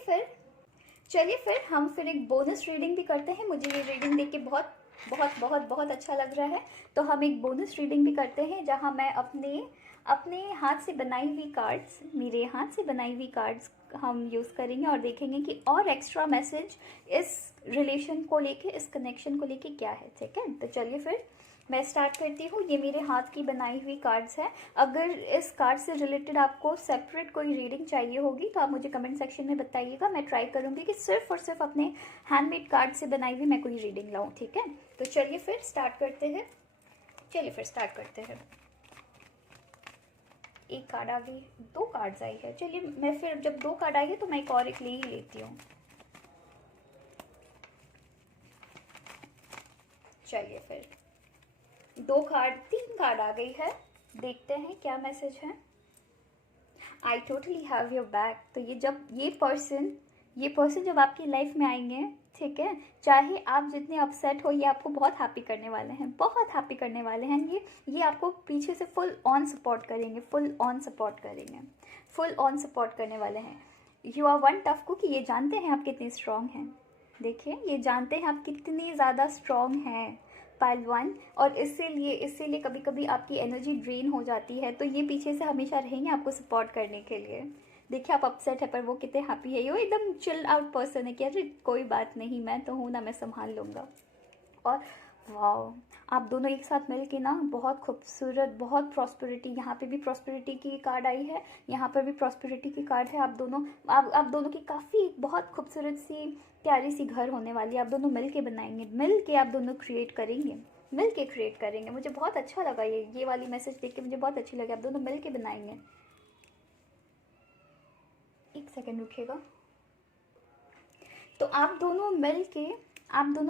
फिर हम एक बोनस रीडिंग भी करते हैं। मुझे ये रीडिंग देख के बहुत बहुत बहुत बहुत अच्छा लग रहा है। तो हम एक बोनस रीडिंग भी करते हैं, जहाँ मैं अपने हाथ से बनाई हुई कार्ड्स, मेरे हाथ से बनाई हुई कार्ड्स हम यूज़ करेंगे और देखेंगे कि और एक्स्ट्रा मैसेज इस रिलेशन को लेके, इस कनेक्शन को लेके क्या है। ठीक है, तो चलिए फिर मैं स्टार्ट करती हूँ। ये मेरे हाथ की बनाई हुई कार्ड्स हैं। अगर इस कार्ड से रिलेटेड आपको सेपरेट कोई रीडिंग चाहिए होगी तो आप मुझे कमेंट सेक्शन में बताइएगा। मैं ट्राई करूँगी कि सिर्फ और सिर्फ अपने हैंडमेड कार्ड से बनाई हुई मैं कोई रीडिंग लाऊँ। ठीक है, तो चलिए फिर स्टार्ट करते हैं। एक कार्ड आ गई, 2 कार्ड्स आई है। चलिए मैं फिर, जब 2 कार्ड आई है तो मैं एक और ले ही लेती हूँ। चलिए फिर 3 कार्ड आ गई है। देखते हैं क्या मैसेज है। आई टोटली हैव योर बैक। तो ये पर्सन जब आपकी लाइफ में आएंगे, ठीक है, चाहे आप जितने अपसेट हो, ये आपको बहुत हैप्पी करने वाले हैं, बहुत हैप्पी करने वाले हैं। ये आपको पीछे से फुल ऑन सपोर्ट करेंगे, फुल ऑन सपोर्ट करने वाले हैं। You are one tough cookie. ये जानते हैं आप कितने स्ट्रॉन्ग हैं। देखिए, ये जानते हैं आप कितनी ज़्यादा स्ट्रॉन्ग हैं। पाइल 1, और इसीलिए कभी कभी आपकी एनर्जी ड्रेन हो जाती है, तो ये पीछे से हमेशा रहेंगे आपको सपोर्ट करने के लिए। देखिए आप अपसेट है पर वो कितने हैप्पी है, वो एकदम चिल आउट पर्सन है कि अरे कोई बात नहीं, मैं तो हूँ ना, मैं संभाल लूँगा। और वाह, आप दोनों एक साथ मिल के ना बहुत खूबसूरत, बहुत प्रॉस्पेरिटी, यहाँ पे भी प्रॉस्पेरिटी की कार्ड आई है, यहाँ पर भी प्रॉस्पेरिटी की कार्ड है। आप दोनों की काफ़ी बहुत खूबसूरत सी प्यारी सी घर होने वाली है। आप दोनों मिल के बनाएंगे, मिल के आप दोनों क्रिएट करेंगे, मिल के क्रिएट करेंगे। मुझे बहुत अच्छा लगा ये वाली मैसेज देख के, मुझे बहुत अच्छी लगी। आप दोनों मिल के बनाएंगे। एक सेकेंड रुकिएगा। तो आप दोनों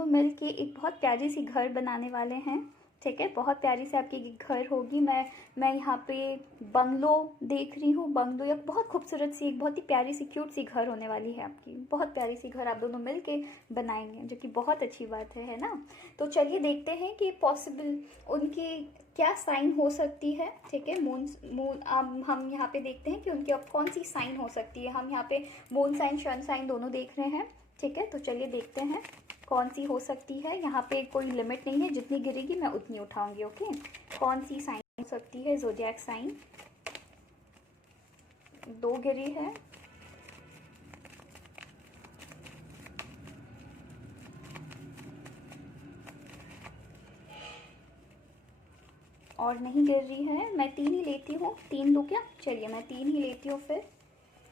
मिल के एक बहुत प्यारी सी घर बनाने वाले हैं, ठीक है। बहुत प्यारी सी आपकी घर होगी। मैं यहाँ पे बंगलो देख रही हूँ, बंगलो या बहुत खूबसूरत सी, एक बहुत ही प्यारी सी क्यूट सी घर होने वाली है आपकी। बहुत प्यारी सी घर आप दोनों मिल के बनाएंगे, जो कि बहुत अच्छी बात है ना। तो चलिए देखते हैं कि पॉसिबल उनकी क्या साइन हो सकती है, ठीक है। मून हम यहाँ पे देखते हैं कि उनकी अब कौन सी साइन हो सकती है। हम यहाँ पे मून साइन, सन साइन दोनों देख रहे हैं, ठीक है। तो चलिए देखते हैं कौन सी हो सकती है। यहाँ पे कोई लिमिट नहीं है, जितनी गिरेगी मैं उतनी उठाऊंगी, ओके। कौन सी साइन हो सकती है? ज़ोडिएक साइन 2 गिरी है, और नहीं गिर रही है। मैं 3 ही लेती हूँ, 3 लूँ क्या? चलिए मैं 3 ही लेती हूँ, फिर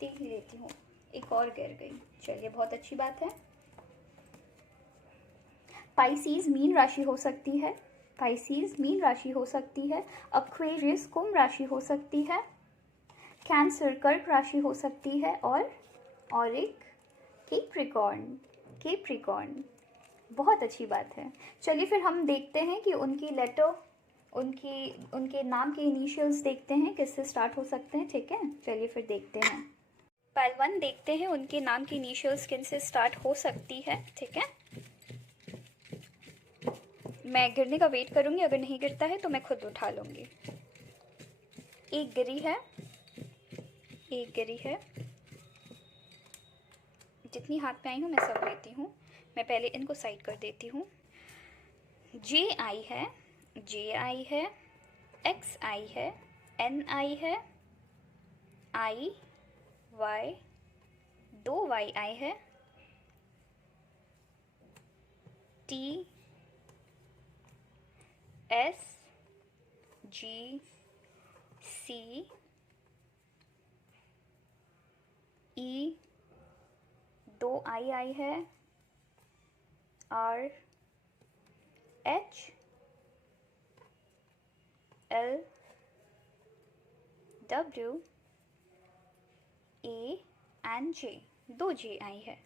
3 ही लेती हूँ। एक और गिर गई, चलिए बहुत अच्छी बात है। पाइसीज मीन राशि हो सकती है, पाइसीज मीन राशि हो सकती है। एक्वेरियस कुंभ राशि हो सकती है। कैंसर कर्क राशि हो सकती है, और एक कैप्रिकॉर्न, कैप्रिकॉर्न। बहुत अच्छी बात है। चलिए फिर हम देखते हैं कि उनकी लेटर, उनके नाम के इनिशियल्स देखते हैं किससे स्टार्ट हो सकते हैं, ठीक है। चलिए फिर देखते हैं। पाइल 1 देखते हैं उनके नाम की इनिशियल्स किन से स्टार्ट हो सकती है, ठीक है। मैं गिरने का वेट करूंगी, अगर नहीं गिरता है तो मैं खुद उठा लूंगी। एक गिरी है, एक गिरी है। जितनी हाथ में आई हूँ मैं सब लेती हूँ। मैं पहले इनको साइड कर देती हूँ। जे आई है, जे आई है, एक्स आई है, एन आई है, आई वाई, 2 वाई आई है, T S G C E, 2 I I है, R H L W A and J, 2 J I है।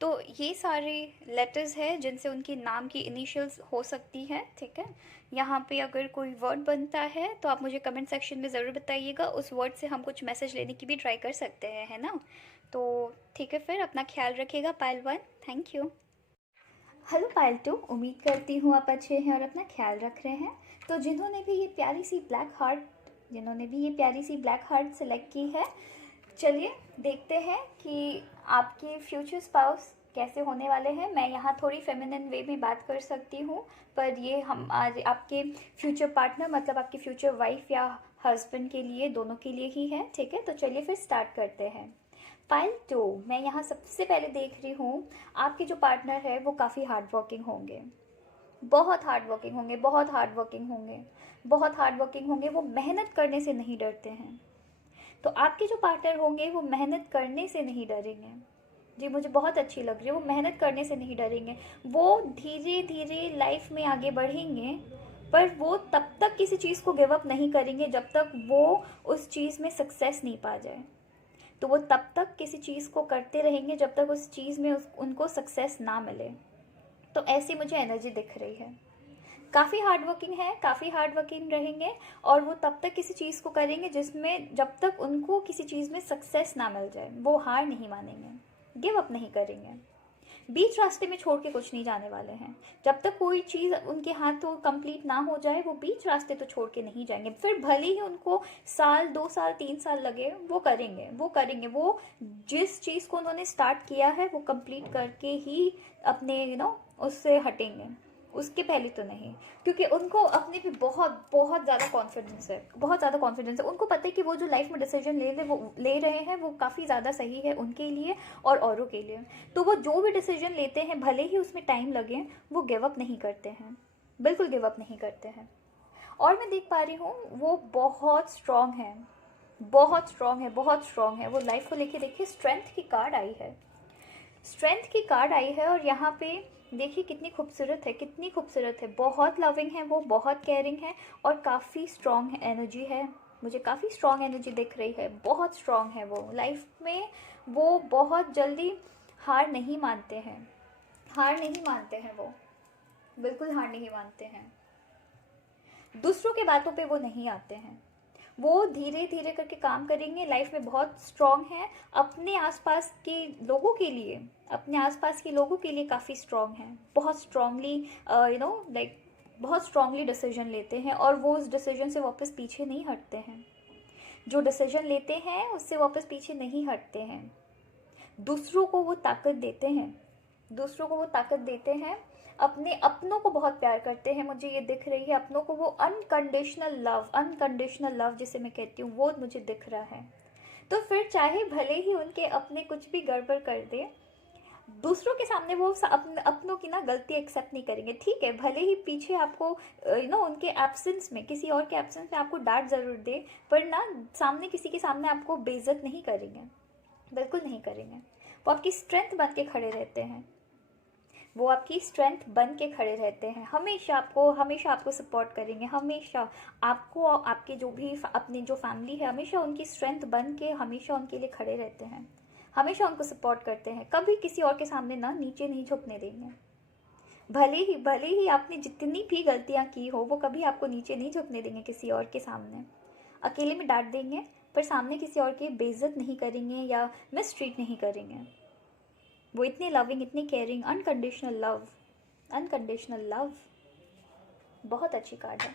तो ये सारे लेटर्स हैं जिनसे उनके नाम की इनिशियल्स हो सकती है, ठीक है। यहाँ पे अगर कोई वर्ड बनता है तो आप मुझे कमेंट सेक्शन में ज़रूर बताइएगा। उस वर्ड से हम कुछ मैसेज लेने की भी ट्राई कर सकते हैं, है ना। तो ठीक है, फिर अपना ख्याल रखिएगा pile 1। Thank you. Hello pile 2, उम्मीद करती हूँ आप अच्छे हैं और अपना ख्याल रख रहे हैं। तो जिन्होंने भी ये प्यारी सी ब्लैक हार्ट सेलेक्ट की है, चलिए देखते हैं कि आपके फ्यूचर स्पाउस कैसे होने वाले हैं। मैं यहाँ थोड़ी फेमिनिन वे में बात कर सकती हूँ, पर ये हम आज आपके फ्यूचर पार्टनर, मतलब आपके फ्यूचर वाइफ या हस्बैंड के लिए, दोनों के लिए ही है, ठीक है। तो चलिए फिर स्टार्ट करते हैं। पाइल 2, मैं यहाँ सबसे पहले देख रही हूँ आपके जो पार्टनर है वो काफ़ी हार्ड वर्किंग होंगे, बहुत हार्ड वर्किंग होंगे, बहुत हार्ड वर्किंग होंगे, बहुत हार्ड वर्किंग होंगे। वो मेहनत करने से नहीं डरते हैं। तो आपके जो पार्टनर होंगे वो मेहनत करने से नहीं डरेंगे। जी मुझे बहुत अच्छी लग रही है, वो मेहनत करने से नहीं डरेंगे। वो धीरे धीरे लाइफ में आगे बढ़ेंगे, पर वो तब तक किसी चीज़ को गिव अप नहीं करेंगे जब तक वो उस चीज़ में सक्सेस नहीं पा जाए। तो वो तब तक किसी चीज़ को करते रहेंगे जब तक उस चीज़ में उनको सक्सेस ना मिले। तो ऐसी मुझे एनर्जी दिख रही है। काफ़ी हार्ड वर्किंग है, काफ़ी हार्ड वर्किंग रहेंगे, और वो तब तक किसी चीज़ को करेंगे जिसमें जब तक उनको किसी चीज़ में सक्सेस ना मिल जाए वो हार नहीं मानेंगे, गिव अप नहीं करेंगे। बीच रास्ते में छोड़ के कुछ नहीं जाने वाले हैं। जब तक कोई चीज़ उनके हाथों कंप्लीट ना हो जाए वो बीच रास्ते तो छोड़ के नहीं जाएंगे। फिर भले ही उनको साल, 2 साल, 3 साल लगे, वो करेंगे, वो करेंगे। वो जिस चीज़ को उन्होंने स्टार्ट किया है वो कंप्लीट करके ही अपने उससे हटेंगे। उसके पहले तो नहीं, क्योंकि उनको अपने पे बहुत बहुत ज़्यादा कॉन्फिडेंस है, बहुत ज़्यादा कॉन्फिडेंस है। उनको पता है कि वो जो लाइफ में डिसीजन ले रहे हैं वो काफ़ी ज़्यादा सही है उनके लिए और औरों के लिए। तो वो जो भी डिसीजन लेते हैं, भले ही उसमें टाइम लगे, वो गिव अप नहीं करते हैं, बिल्कुल गिव अप नहीं करते हैं। और मैं देख पा रही हूँ वो बहुत स्ट्रांग है, बहुत स्ट्रांग है, बहुत स्ट्रांग है। वो लाइफ को लेके देखिए, स्ट्रेंथ की कार्ड आई है, स्ट्रेंथ की कार्ड आई है। और यहाँ पे देखिए कितनी खूबसूरत है, कितनी खूबसूरत है। बहुत लविंग है वो, बहुत केयरिंग है और काफ़ी स्ट्रॉन्ग एनर्जी है। मुझे काफ़ी स्ट्रॉन्ग एनर्जी दिख रही है, बहुत स्ट्रॉन्ग है वो लाइफ में। वो बहुत जल्दी हार नहीं मानते हैं, हार नहीं मानते हैं वो, बिल्कुल हार नहीं मानते हैं। दूसरों के बातों पे वो नहीं आते हैं, वो धीरे धीरे करके काम करेंगे। लाइफ में बहुत स्ट्रांग है, अपने आसपास के लोगों के लिए, अपने आसपास के लोगों के लिए काफ़ी स्ट्रांग है। बहुत स्ट्रांगली लाइक बहुत स्ट्रांगली डिसीजन लेते हैं और वो उस डिसीजन से वापस पीछे नहीं हटते हैं। जो डिसीजन लेते हैं उससे वापस पीछे नहीं हटते हैं। दूसरों को वो ताकत देते हैं, दूसरों को वो ताकत देते हैं। अपने अपनों को बहुत प्यार करते हैं, मुझे ये दिख रही है। अपनों को वो अनकंडीशनल लव, अनकंडीशनल लव जिसे मैं कहती हूँ, वो मुझे दिख रहा है। तो फिर चाहे भले ही उनके अपने कुछ भी गड़बड़ कर दे, दूसरों के सामने वो अपनों की ना गलती एक्सेप्ट नहीं करेंगे। ठीक है, भले ही पीछे आपको उनके एब्सेंस में, किसी और के एब्सेंस में आपको डांट ज़रूर दे, पर ना सामने किसी के सामने आपको बेइज्जत नहीं करेंगे, बिल्कुल नहीं करेंगे। वो आपकी स्ट्रेंथ बन के खड़े रहते हैं, वो आपकी स्ट्रेंथ बन के खड़े रहते हैं। हमेशा आपको सपोर्ट करेंगे, हमेशा आपको, आपके जो भी अपनी जो फैमिली है, हमेशा उनकी स्ट्रेंथ बन के हमेशा उनके लिए खड़े रहते हैं, हमेशा उनको सपोर्ट करते हैं। कभी किसी और के सामने ना नीचे नहीं झुकने देंगे। भले ही आपने जितनी भी गलतियां की हो, वो कभी आपको नीचे नहीं झुकने देंगे किसी और के सामने। अकेले में डांट देंगे, पर सामने किसी और की बेइज्जत नहीं करेंगे या मिसट्रीट नहीं करेंगे। वो इतने लविंग, इतने caring, unconditional love, unconditional love. बहुत अच्छी कार्ड है।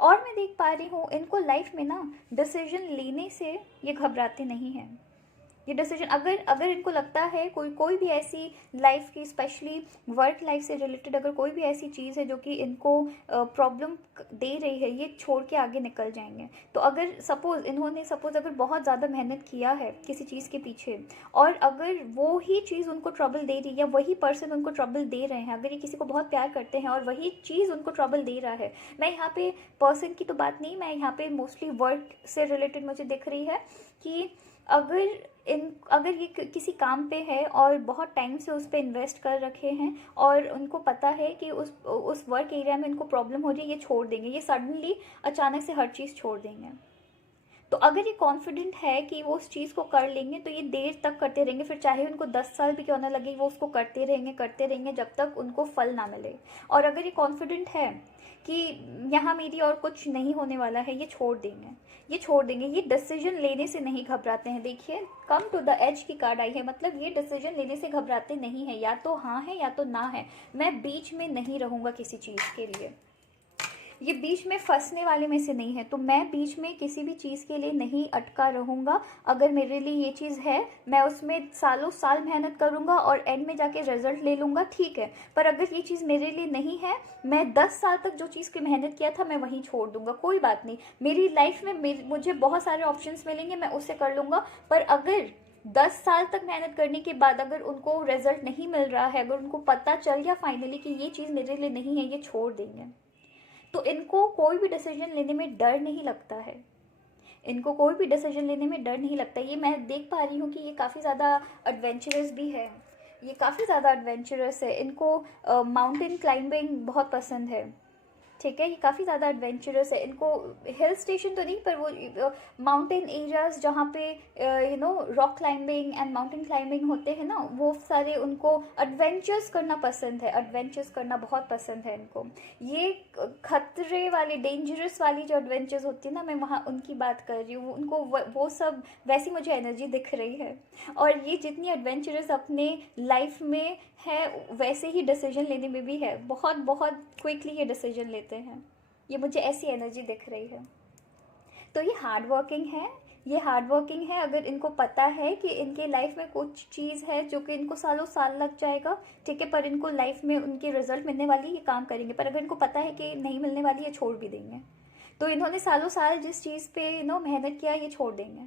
और मैं देख पा रही हूँ इनको लाइफ में ना डिसीजन लेने से ये घबराते नहीं हैं। ये डिसीजन अगर इनको लगता है कोई भी ऐसी लाइफ की, स्पेशली वर्क लाइफ से रिलेटेड अगर कोई भी ऐसी चीज़ है जो कि इनको प्रॉब्लम दे रही है, ये छोड़ के आगे निकल जाएंगे। तो अगर सपोज अगर बहुत ज़्यादा मेहनत किया है किसी चीज़ के पीछे, और अगर वो ही चीज़ उनको ट्रबल दे रही है, या वही पर्सन उनको ट्रबल दे रहे हैं, अगर ये किसी को बहुत प्यार करते हैं और वही चीज़ उनको ट्रबल दे रहा है, मैं यहाँ पे पर्सन की तो बात नहीं, मैं यहाँ पे मोस्टली वर्क से रिलेटेड मुझे दिख रही है कि अगर ये किसी काम पे है और बहुत टाइम से उस पर इन्वेस्ट कर रखे हैं और उनको पता है कि उस वर्क एरिया में इनको प्रॉब्लम हो रही है, ये छोड़ देंगे, ये सडनली अचानक से हर चीज़ छोड़ देंगे। तो अगर ये कॉन्फिडेंट है कि वो उस चीज़ को कर लेंगे, तो ये देर तक करते रहेंगे, फिर चाहे उनको 10 साल भी क्यों ना लगे, वो उसको करते रहेंगे जब तक उनको फल ना मिले। और अगर ये कॉन्फिडेंट है कि यहाँ मेरी और कुछ नहीं होने वाला है, ये छोड़ देंगे, ये छोड़ देंगे। ये डिसीजन लेने से नहीं घबराते हैं। देखिए, कम टू द एज की कार्ड आई है, मतलब ये डिसीजन लेने से घबराते नहीं है। या तो हाँ है या तो ना है, मैं बीच में नहीं रहूँगा किसी चीज़ के लिए। ये बीच में फंसने वाले में से नहीं है, तो मैं बीच में किसी भी चीज़ के लिए नहीं अटका रहूँगा। अगर मेरे लिए ये चीज़ है, मैं उसमें सालों साल मेहनत करूँगा और एंड में जाके रिजल्ट ले लूँगा, ठीक है। पर अगर ये चीज़ मेरे लिए नहीं है, मैं 10 साल तक जो चीज़ की मेहनत किया था मैं वहीं छोड़ दूँगा, कोई बात नहीं। मेरी लाइफ में मुझे बहुत सारे ऑप्शंस मिलेंगे, मैं उससे कर लूँगा। पर अगर 10 साल तक मेहनत करने के बाद अगर उनको रिजल्ट नहीं मिल रहा है, अगर उनको पता चल गया फाइनली कि ये चीज़ मेरे लिए नहीं है, ये छोड़ देंगे। तो इनको कोई भी डिसीजन लेने में डर नहीं लगता है, इनको कोई भी डिसीजन लेने में डर नहीं लगता। ये मैं देख पा रही हूँ कि ये काफ़ी ज़्यादा एडवेंचरस भी है, ये काफ़ी ज़्यादा एडवेंचरस है। इनको माउंटेन क्लाइंबिंग बहुत पसंद है, ठीक है। ये काफ़ी ज़्यादा एडवेंचरस है। इनको हिल स्टेशन तो नहीं, पर वो माउंटेन एरियाज जहाँ पे rock climbing and mountain climbing होते हैं ना, वो सारे उनको एडवेंचर्स करना पसंद है, एडवेंचर्स करना बहुत पसंद है इनको। ये खतरे वाले, डेंजरस वाली जो एडवेंचर्स होती है ना, मैं वहाँ उनकी बात कर रही हूँ। उनको वो सब वैसी मुझे एनर्जी दिख रही है। और ये जितनी एडवेंचरस अपने लाइफ में है, वैसे ही डिसीजन लेने में भी है। बहुत बहुत क्विकली ये डिसीजन लेते हैं, ये मुझे ऐसी एनर्जी दिख रही है। तो ये हार्ड वर्किंग है, ये हार्ड वर्किंग है। अगर इनको पता है कि इनके लाइफ में कुछ चीज़ है जो कि इनको सालों साल लग जाएगा, ठीक है, पर इनको लाइफ में उनकी रिजल्ट मिलने वाली, ये काम करेंगे। पर अगर इनको पता है कि नहीं मिलने वाली, ये छोड़ भी देंगे। तो इन्होंने सालों साल जिस चीज़ पे मेहनत किया, ये छोड़ देंगे,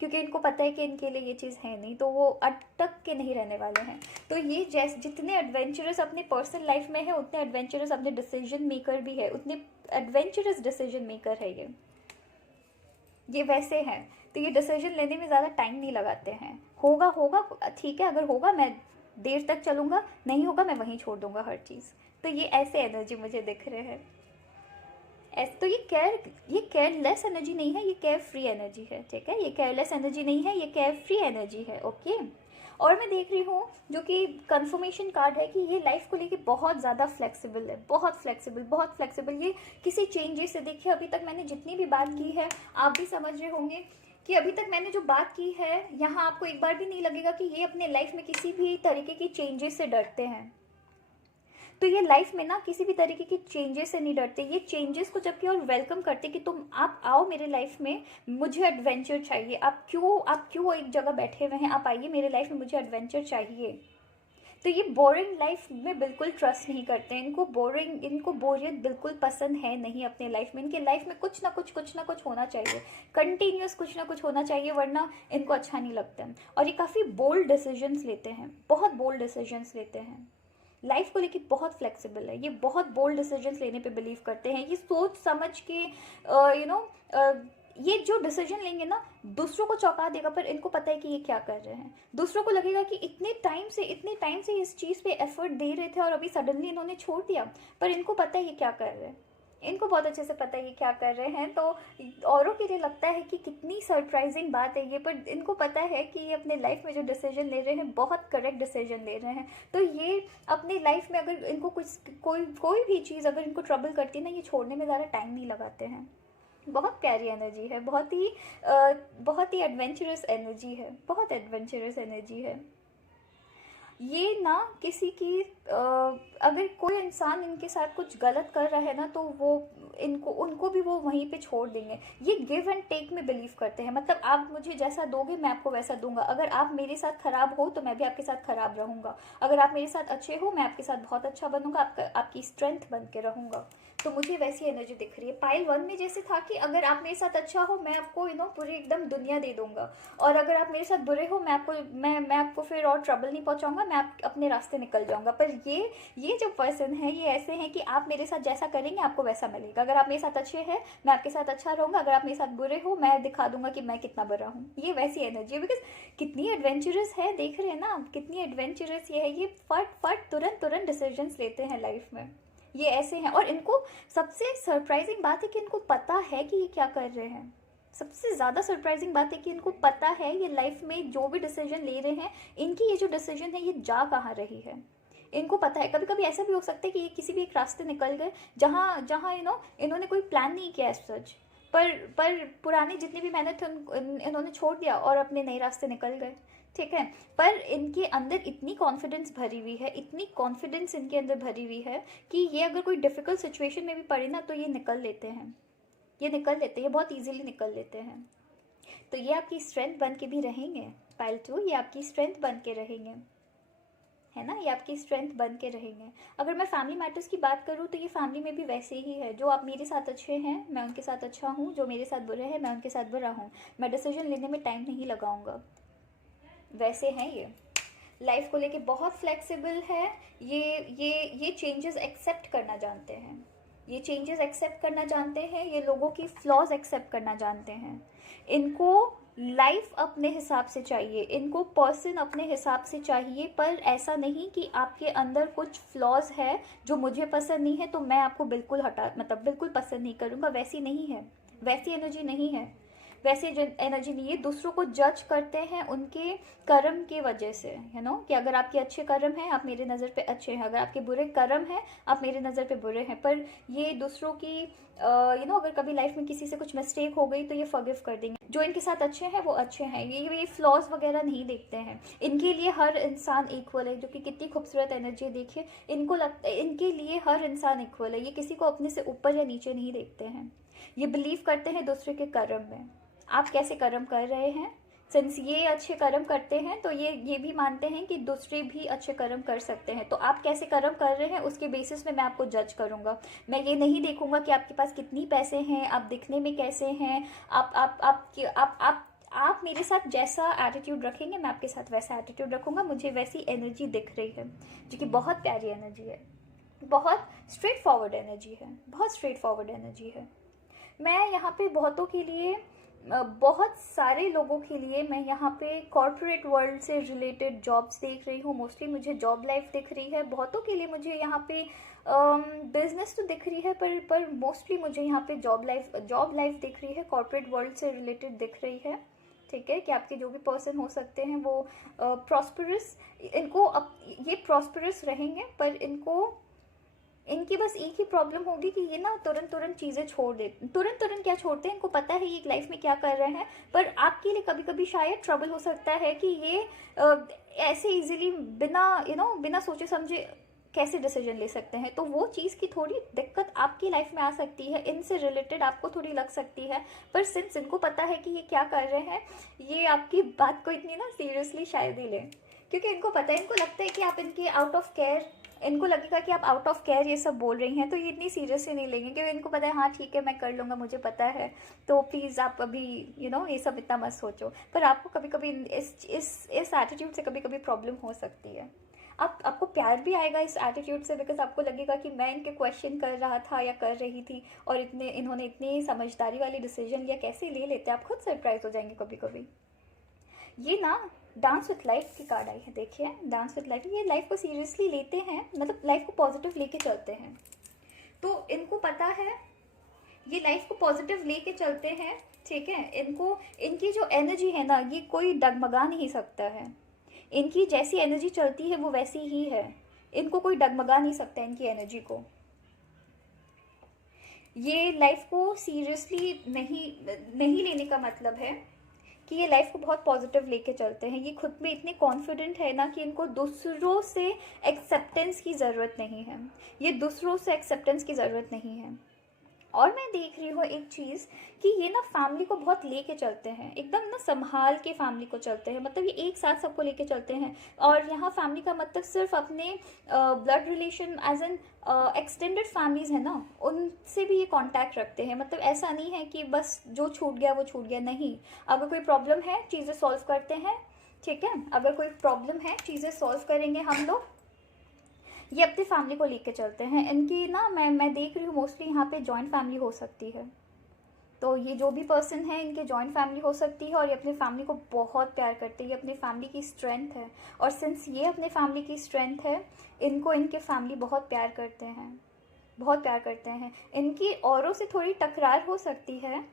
क्योंकि इनको पता है कि इनके लिए ये चीज़ है नहीं, तो वो अटक के नहीं रहने वाले हैं। तो ये जैसे जितने एडवेंचरस अपने पर्सनल लाइफ में है, उतने एडवेंचरस अपने डिसीजन मेकर भी है, उतने एडवेंचरस डिसीजन मेकर है ये वैसे हैं। तो ये डिसीजन लेने में ज़्यादा टाइम नहीं लगाते हैं। होगा होगा ठीक है, अगर होगा मैं देर तक चलूँगा, नहीं होगा मैं वहीं छोड़ दूँगा हर चीज़। तो ये ऐसे एनर्जी मुझे दिख रहे हैं। ऐसे तो ये केयरलेस एनर्जी नहीं है, ये केयर फ्री एनर्जी है, ठीक है। ये केयरलेस एनर्जी नहीं है, ये केयर फ्री एनर्जी है, ओके। और मैं देख रही हूँ जो कि कंफर्मेशन कार्ड है कि ये लाइफ को लेके बहुत ज़्यादा फ्लेक्सिबल है, बहुत फ्लेक्सिबल, बहुत फ्लेक्सिबल। ये किसी चेंजेस से, देखिए अभी तक मैंने जितनी भी बात की है, आप भी समझ रहे होंगे कि अभी तक मैंने जो बात की है, यहाँ आपको एक बार भी नहीं लगेगा कि ये अपने लाइफ में किसी भी तरीके की चेंजेस से डरते हैं। तो ये लाइफ में ना किसी भी तरीके की चेंजेस से नहीं डरते, ये चेंजेस को जबकि और वेलकम करते कि तुम आप आओ मेरे लाइफ में, मुझे एडवेंचर चाहिए। आप क्यों एक जगह बैठे हुए हैं, आप आइए मेरे लाइफ में, मुझे एडवेंचर चाहिए। तो ये बोरिंग लाइफ में बिल्कुल ट्रस्ट नहीं करते, इनको बोरियत बिल्कुल पसंद है नहीं अपने लाइफ में। इनके लाइफ में कुछ ना कुछ होना चाहिए, कंटिन्यूस कुछ ना कुछ होना चाहिए, वरना इनको अच्छा नहीं लगता। और ये काफ़ी बोल्ड डिसीजंस लेते हैं, बहुत बोल्ड डिसीजंस लेते हैं। लाइफ को लेके बहुत फ्लेक्सिबल है, ये बहुत बोल्ड डिसीजंस लेने पे बिलीव करते हैं। ये सोच समझ के ये जो डिसीजन लेंगे ना, दूसरों को चौंका देगा, पर इनको पता है कि ये क्या कर रहे हैं। दूसरों को लगेगा कि इतने टाइम से इस चीज़ पे एफर्ट दे रहे थे और अभी सडनली इन्होंने छोड़ दिया, पर इनको पता है ये क्या कर रहे हैं, इनको बहुत अच्छे से पता है ये क्या कर रहे हैं। तो औरों के लिए लगता है कि कितनी सरप्राइजिंग बात है ये, पर इनको पता है कि ये अपने लाइफ में जो डिसीजन ले रहे हैं, बहुत करेक्ट डिसीजन ले रहे हैं। तो ये अपनी लाइफ में अगर इनको कोई भी चीज़ अगर इनको ट्रबल करती है ना, ये छोड़ने में ज़्यादा टाइम नहीं लगाते हैं। बहुत प्यारी एनर्जी है, बहुत ही एडवेंचरस एनर्जी है, बहुत एडवेंचरस एनर्जी है। ये ना किसी की अगर कोई इंसान इनके साथ कुछ गलत कर रहा है ना, तो वो उनको भी वो वहीं पे छोड़ देंगे। ये गिव एंड टेक में बिलीव करते हैं, मतलब आप मुझे जैसा दोगे मैं आपको वैसा दूंगा। अगर आप मेरे साथ खराब हो तो मैं भी आपके साथ खराब रहूँगा, अगर आप मेरे साथ अच्छे हो मैं आपके साथ बहुत अच्छा बनूंगा, आपकी स्ट्रेंथ बन के रहूँगा। तो मुझे वैसी एनर्जी दिख रही है। पाइल 1 में जैसे था कि अगर आप मेरे साथ अच्छा हो मैं आपको पूरी एकदम दुनिया दे दूंगा, और अगर आप मेरे साथ बुरे हो मैं आपको फिर और ट्रबल नहीं पहुंचाऊंगा, मैं अपने रास्ते निकल जाऊंगा। पर ये जो पर्सन है, ये ऐसे हैं कि आप मेरे साथ जैसा करेंगे आपको वैसा मिलेगा। अगर आप मेरे साथ अच्छे हैं मैं आपके साथ अच्छा रहूंगा, अगर आप मेरे साथ बुरे हो मैं दिखा दूंगा कि मैं कितना बुरा हूँ। ये वैसी एनर्जी है, बिकॉज कितनी एडवेंचरस है, देख रहे हैं ना आप कितनी एडवेंचरस ये है। ये फट तुरंत डिसीजंस लेते हैं लाइफ में, ये ऐसे हैं। और इनको सबसे सरप्राइजिंग बात है कि इनको पता है कि ये क्या कर रहे हैं। सबसे ज़्यादा सरप्राइजिंग बात है कि इनको पता है ये लाइफ में जो भी डिसीजन ले रहे हैं, इनकी ये जो डिसीजन है ये जा कहाँ रही है, इनको पता है। कभी कभी ऐसा भी हो सकता है कि ये किसी भी एक रास्ते निकल गए जहाँ इन्होंने कोई प्लान नहीं किया एज सच, पर पुरानी जितनी भी मेहनत थे इन्होंने छोड़ दिया और अपने नए रास्ते निकल गए, ठीक है। पर इनके अंदर इतनी कॉन्फिडेंस भरी हुई है, इतनी कॉन्फिडेंस इनके अंदर भरी हुई है कि ये अगर कोई डिफ़िकल्ट सिचुएशन में भी पड़े ना, तो ये निकल लेते हैं, ये बहुत इजीली निकल लेते हैं। तो ये आपकी स्ट्रेंथ बन के भी रहेंगे पाइल 2, ये आपकी स्ट्रेंथ बन के रहेंगे, है ना, ये आपकी स्ट्रेंथ बन के रहेंगे। अगर मैं फैमिली मैटर्स की बात करूँ तो ये फैमिली में भी वैसे ही है। जो आप मेरे साथ अच्छे हैं मैं उनके साथ अच्छा हूँ, जो मेरे साथ बुरे हैं मैं उनके साथ बुरा हूँ। मैं डिसीजन लेने में टाइम नहीं लगाऊंगा, वैसे हैं ये। लाइफ को लेके बहुत फ्लेक्सिबल है ये चेंजेस एक्सेप्ट करना जानते हैं, ये चेंजेस एक्सेप्ट करना जानते हैं, ये लोगों की फ्लॉज एक्सेप्ट करना जानते हैं। इनको लाइफ अपने हिसाब से चाहिए, इनको पर्सन अपने हिसाब से चाहिए, पर ऐसा नहीं कि आपके अंदर कुछ फ्लॉज है जो मुझे पसंद नहीं है तो मैं आपको बिल्कुल बिल्कुल पसंद नहीं करूँगा, वैसी नहीं है, वैसी एनर्जी नहीं है, वैसे एनर्जी नहीं है। दूसरों को जज करते हैं उनके कर्म की वजह से, कि अगर आपके अच्छे कर्म हैं आप मेरे नज़र पे अच्छे हैं, अगर आपके बुरे कर्म हैं आप मेरे नज़र पे बुरे हैं। पर ये दूसरों की अगर कभी लाइफ में किसी से कुछ मिस्टेक हो गई तो ये फॉरगिव कर देंगे। जो इनके साथ अच्छे हैं वो अच्छे हैं, ये फ्लॉज वगैरह नहीं देखते हैं। इनके लिए हर इंसान इक्वल है, जो कि कितनी खूबसूरत एनर्जी देखिए। इनको लगता है इनके लिए हर इंसान इक्वल है, ये किसी को अपने से ऊपर या नीचे नहीं देखते हैं। ये बिलीव करते हैं दूसरे के कर्म में, आप कैसे कर्म कर रहे हैं। सिंस ये अच्छे कर्म करते हैं तो ये भी मानते हैं कि दूसरे भी अच्छे कर्म कर सकते हैं, तो आप कैसे कर्म कर रहे हैं उसके बेसिस में मैं आपको जज करूंगा। मैं ये नहीं देखूंगा कि आपके पास कितनी पैसे हैं, आप दिखने में कैसे हैं, आप मेरे साथ जैसा एटीट्यूड रखेंगे मैं आपके साथ वैसा एटीट्यूड रखूंगा। मुझे वैसी एनर्जी दिख रही है जो कि बहुत प्यारी एनर्जी है, बहुत स्ट्रेट फॉरवर्ड एनर्जी है, बहुत स्ट्रेट फॉरवर्ड एनर्जी है। मैं यहाँ पे बहुतों के लिए, बहुत सारे लोगों के लिए मैं यहाँ पे कॉर्पोरेट वर्ल्ड से रिलेटेड जॉब्स देख रही हूँ। मोस्टली मुझे जॉब लाइफ दिख रही है। बहुतों के लिए मुझे यहाँ पे बिजनेस तो दिख रही है, पर मोस्टली मुझे यहाँ पे जॉब लाइफ दिख रही है, कॉर्पोरेट वर्ल्ड से रिलेटेड दिख रही है। ठीक है, कि आपके जो भी पर्सन हो सकते हैं वो प्रॉस्परस, इनको ये प्रॉस्परस रहेंगे, पर इनकी बस एक ही प्रॉब्लम होगी कि ये ना तुरंत चीज़ें छोड़ देते, तुरंत क्या छोड़ते हैं, इनको पता है ये लाइफ में क्या कर रहे हैं, पर आपके लिए कभी कभी शायद ट्रबल हो सकता है कि ये ऐसे इजीली बिना सोचे समझे कैसे डिसीजन ले सकते हैं। तो वो चीज़ की थोड़ी दिक्कत आपकी लाइफ में आ सकती है, इनसे रिलेटेड आपको थोड़ी लग सकती है, पर सिंस इनको पता है कि ये क्या कर रहे हैं, ये आपकी बात को इतनी ना सीरियसली शायद ही लें, क्योंकि इनको पता है, इनको लगता है कि आप इनके आउट ऑफ केयर, इनको लगेगा कि आप आउट ऑफ केयर ये सब बोल रही हैं, तो ये इतनी सीरियसली नहीं लेंगे, क्योंकि इनको पता है हाँ ठीक है मैं कर लूँगा, मुझे पता है, तो प्लीज़ आप अभी ये सब इतना मत सोचो। पर आपको कभी कभी इस एटीट्यूड से कभी कभी प्रॉब्लम हो सकती है। आपको प्यार भी आएगा इस एटीट्यूड से, बिकॉज आपको लगेगा कि मैं इनके क्वेश्चन कर रहा था या कर रही थी और इन्होंने इतनी समझदारी वाली डिसीजन लिया, कैसे ले लेते, आप खुद सरप्राइज हो जाएंगे कभी कभी। ये ना डांस विथ लाइफ की कार्ड आई है, देखिए डांस विथ लाइफ, ये लाइफ को सीरियसली लेते हैं, मतलब लाइफ को पॉजिटिव लेके चलते हैं। तो इनको पता है ये लाइफ को पॉजिटिव लेके चलते हैं। ठीक है, इनकी जो एनर्जी है ना, ये कोई डगमगा नहीं सकता है। इनकी जैसी एनर्जी चलती है वो वैसी ही है, इनको कोई डगमगा नहीं सकता इनकी एनर्जी को। ये लाइफ को सीरियसली नहीं लेने का मतलब है कि ये लाइफ को बहुत पॉजिटिव लेके चलते हैं। ये खुद में इतने कॉन्फिडेंट है ना कि इनको दूसरों से एक्सेप्टेंस की ज़रूरत नहीं है, ये दूसरों से एक्सेप्टेंस की ज़रूरत नहीं है। और मैं देख रही हूँ एक चीज़ कि ये ना फैमिली को बहुत लेके चलते हैं, एकदम ना संभाल के फैमिली को चलते हैं, मतलब ये एक साथ सबको लेके चलते हैं। और यहाँ फैमिली का मतलब सिर्फ अपने blood relation as an extended families है ना, उनसे भी ये कांटेक्ट रखते हैं। मतलब ऐसा नहीं है कि बस जो छूट गया वो छूट गया, नहीं। अगर कोई प्रॉब्लम है चीज़ें सॉल्व करते हैं, ठीक है, अगर कोई प्रॉब्लम है चीज़ें सॉल्व करेंगे हम लोग। ये अपनी फैमिली को लेके चलते हैं। इनकी ना मैं देख रही हूँ मोस्टली यहाँ पे जॉइंट फैमिली हो सकती है, तो ये जो भी पर्सन है इनके जॉइंट फैमिली हो सकती है और ये अपनी फैमिली को बहुत प्यार करते हैं, ये अपनी फैमिली की स्ट्रेंथ है। और सिंस ये अपने फैमिली की स्ट्रेंथ है, इनको इनके फैमिली बहुत प्यार करते हैं, बहुत प्यार करते हैं। इनकी औरों से थोड़ी टकरार हो सकती है,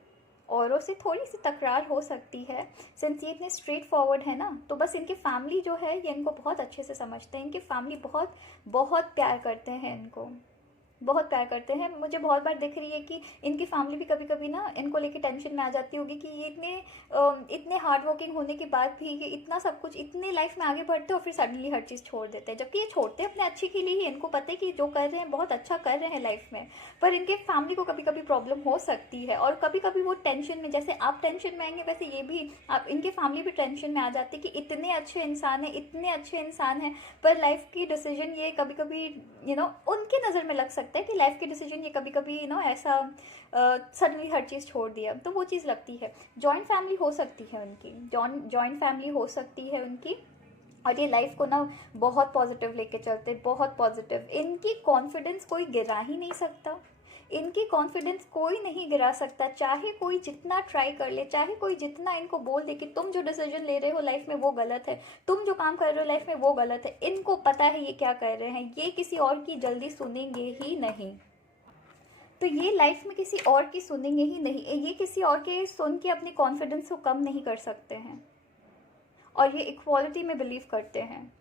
औरों से थोड़ी सी तकरार हो सकती है, सिंस ये इतने स्ट्रेट फॉरवर्ड है ना, तो बस इनकी फैमिली जो है ये इनको बहुत अच्छे से समझते हैं। इनकी फैमिली बहुत बहुत प्यार करते हैं, इनको बहुत प्यार करते हैं। मुझे बहुत बार दिख रही है कि इनकी फैमिली भी कभी कभी ना इनको लेके टेंशन में आ जाती होगी कि ये इतने हार्ड वर्किंग होने के बाद भी ये इतना सब कुछ, इतने लाइफ में आगे बढ़ते हैं और फिर सडनली हर चीज़ छोड़ देते हैं, जबकि ये छोड़ते हैं अपने अच्छे के लिए ही। इनको पता है कि जो कर रहे हैं बहुत अच्छा कर रहे हैं लाइफ में, पर इनके फैमिली को कभी कभी प्रॉब्लम हो सकती है और कभी कभी वो टेंशन में, जैसे आप टेंशन में आएंगे वैसे ये भी, आप इनके फैमिली भी टेंशन में आ जाती है कि इतने अच्छे इंसान हैं, इतने अच्छे इंसान हैं, पर लाइफ की डिसीजन ये कभी कभी उनकी नज़र में लग सकता है कि लाइफ के डिसीजन ये कभी कभी ऐसा सडनली हर चीज़ छोड़ दिया, तो वो चीज़ लगती है। जॉइंट फैमिली हो सकती है उनकी, जॉइंट फैमिली हो सकती है उनकी, और ये लाइफ को ना बहुत पॉजिटिव लेके चलते, बहुत पॉजिटिव। इनकी कॉन्फिडेंस कोई गिरा ही नहीं सकता, इनकी कॉन्फिडेंस कोई नहीं गिरा सकता, चाहे कोई जितना ट्राई कर ले, चाहे कोई जितना इनको बोल दे कि तुम जो डिसीजन ले रहे हो लाइफ में वो गलत है, तुम जो काम कर रहे हो लाइफ में वो गलत है। इनको पता है ये क्या कर रहे हैं, ये किसी और की जल्दी सुनेंगे ही नहीं। तो ये लाइफ में किसी और की सुनेंगे ही नहीं, ये किसी और के सुन के अपने कॉन्फिडेंस को कम नहीं कर सकते हैं, और ये इक्वालिटी में बिलीव करते हैं।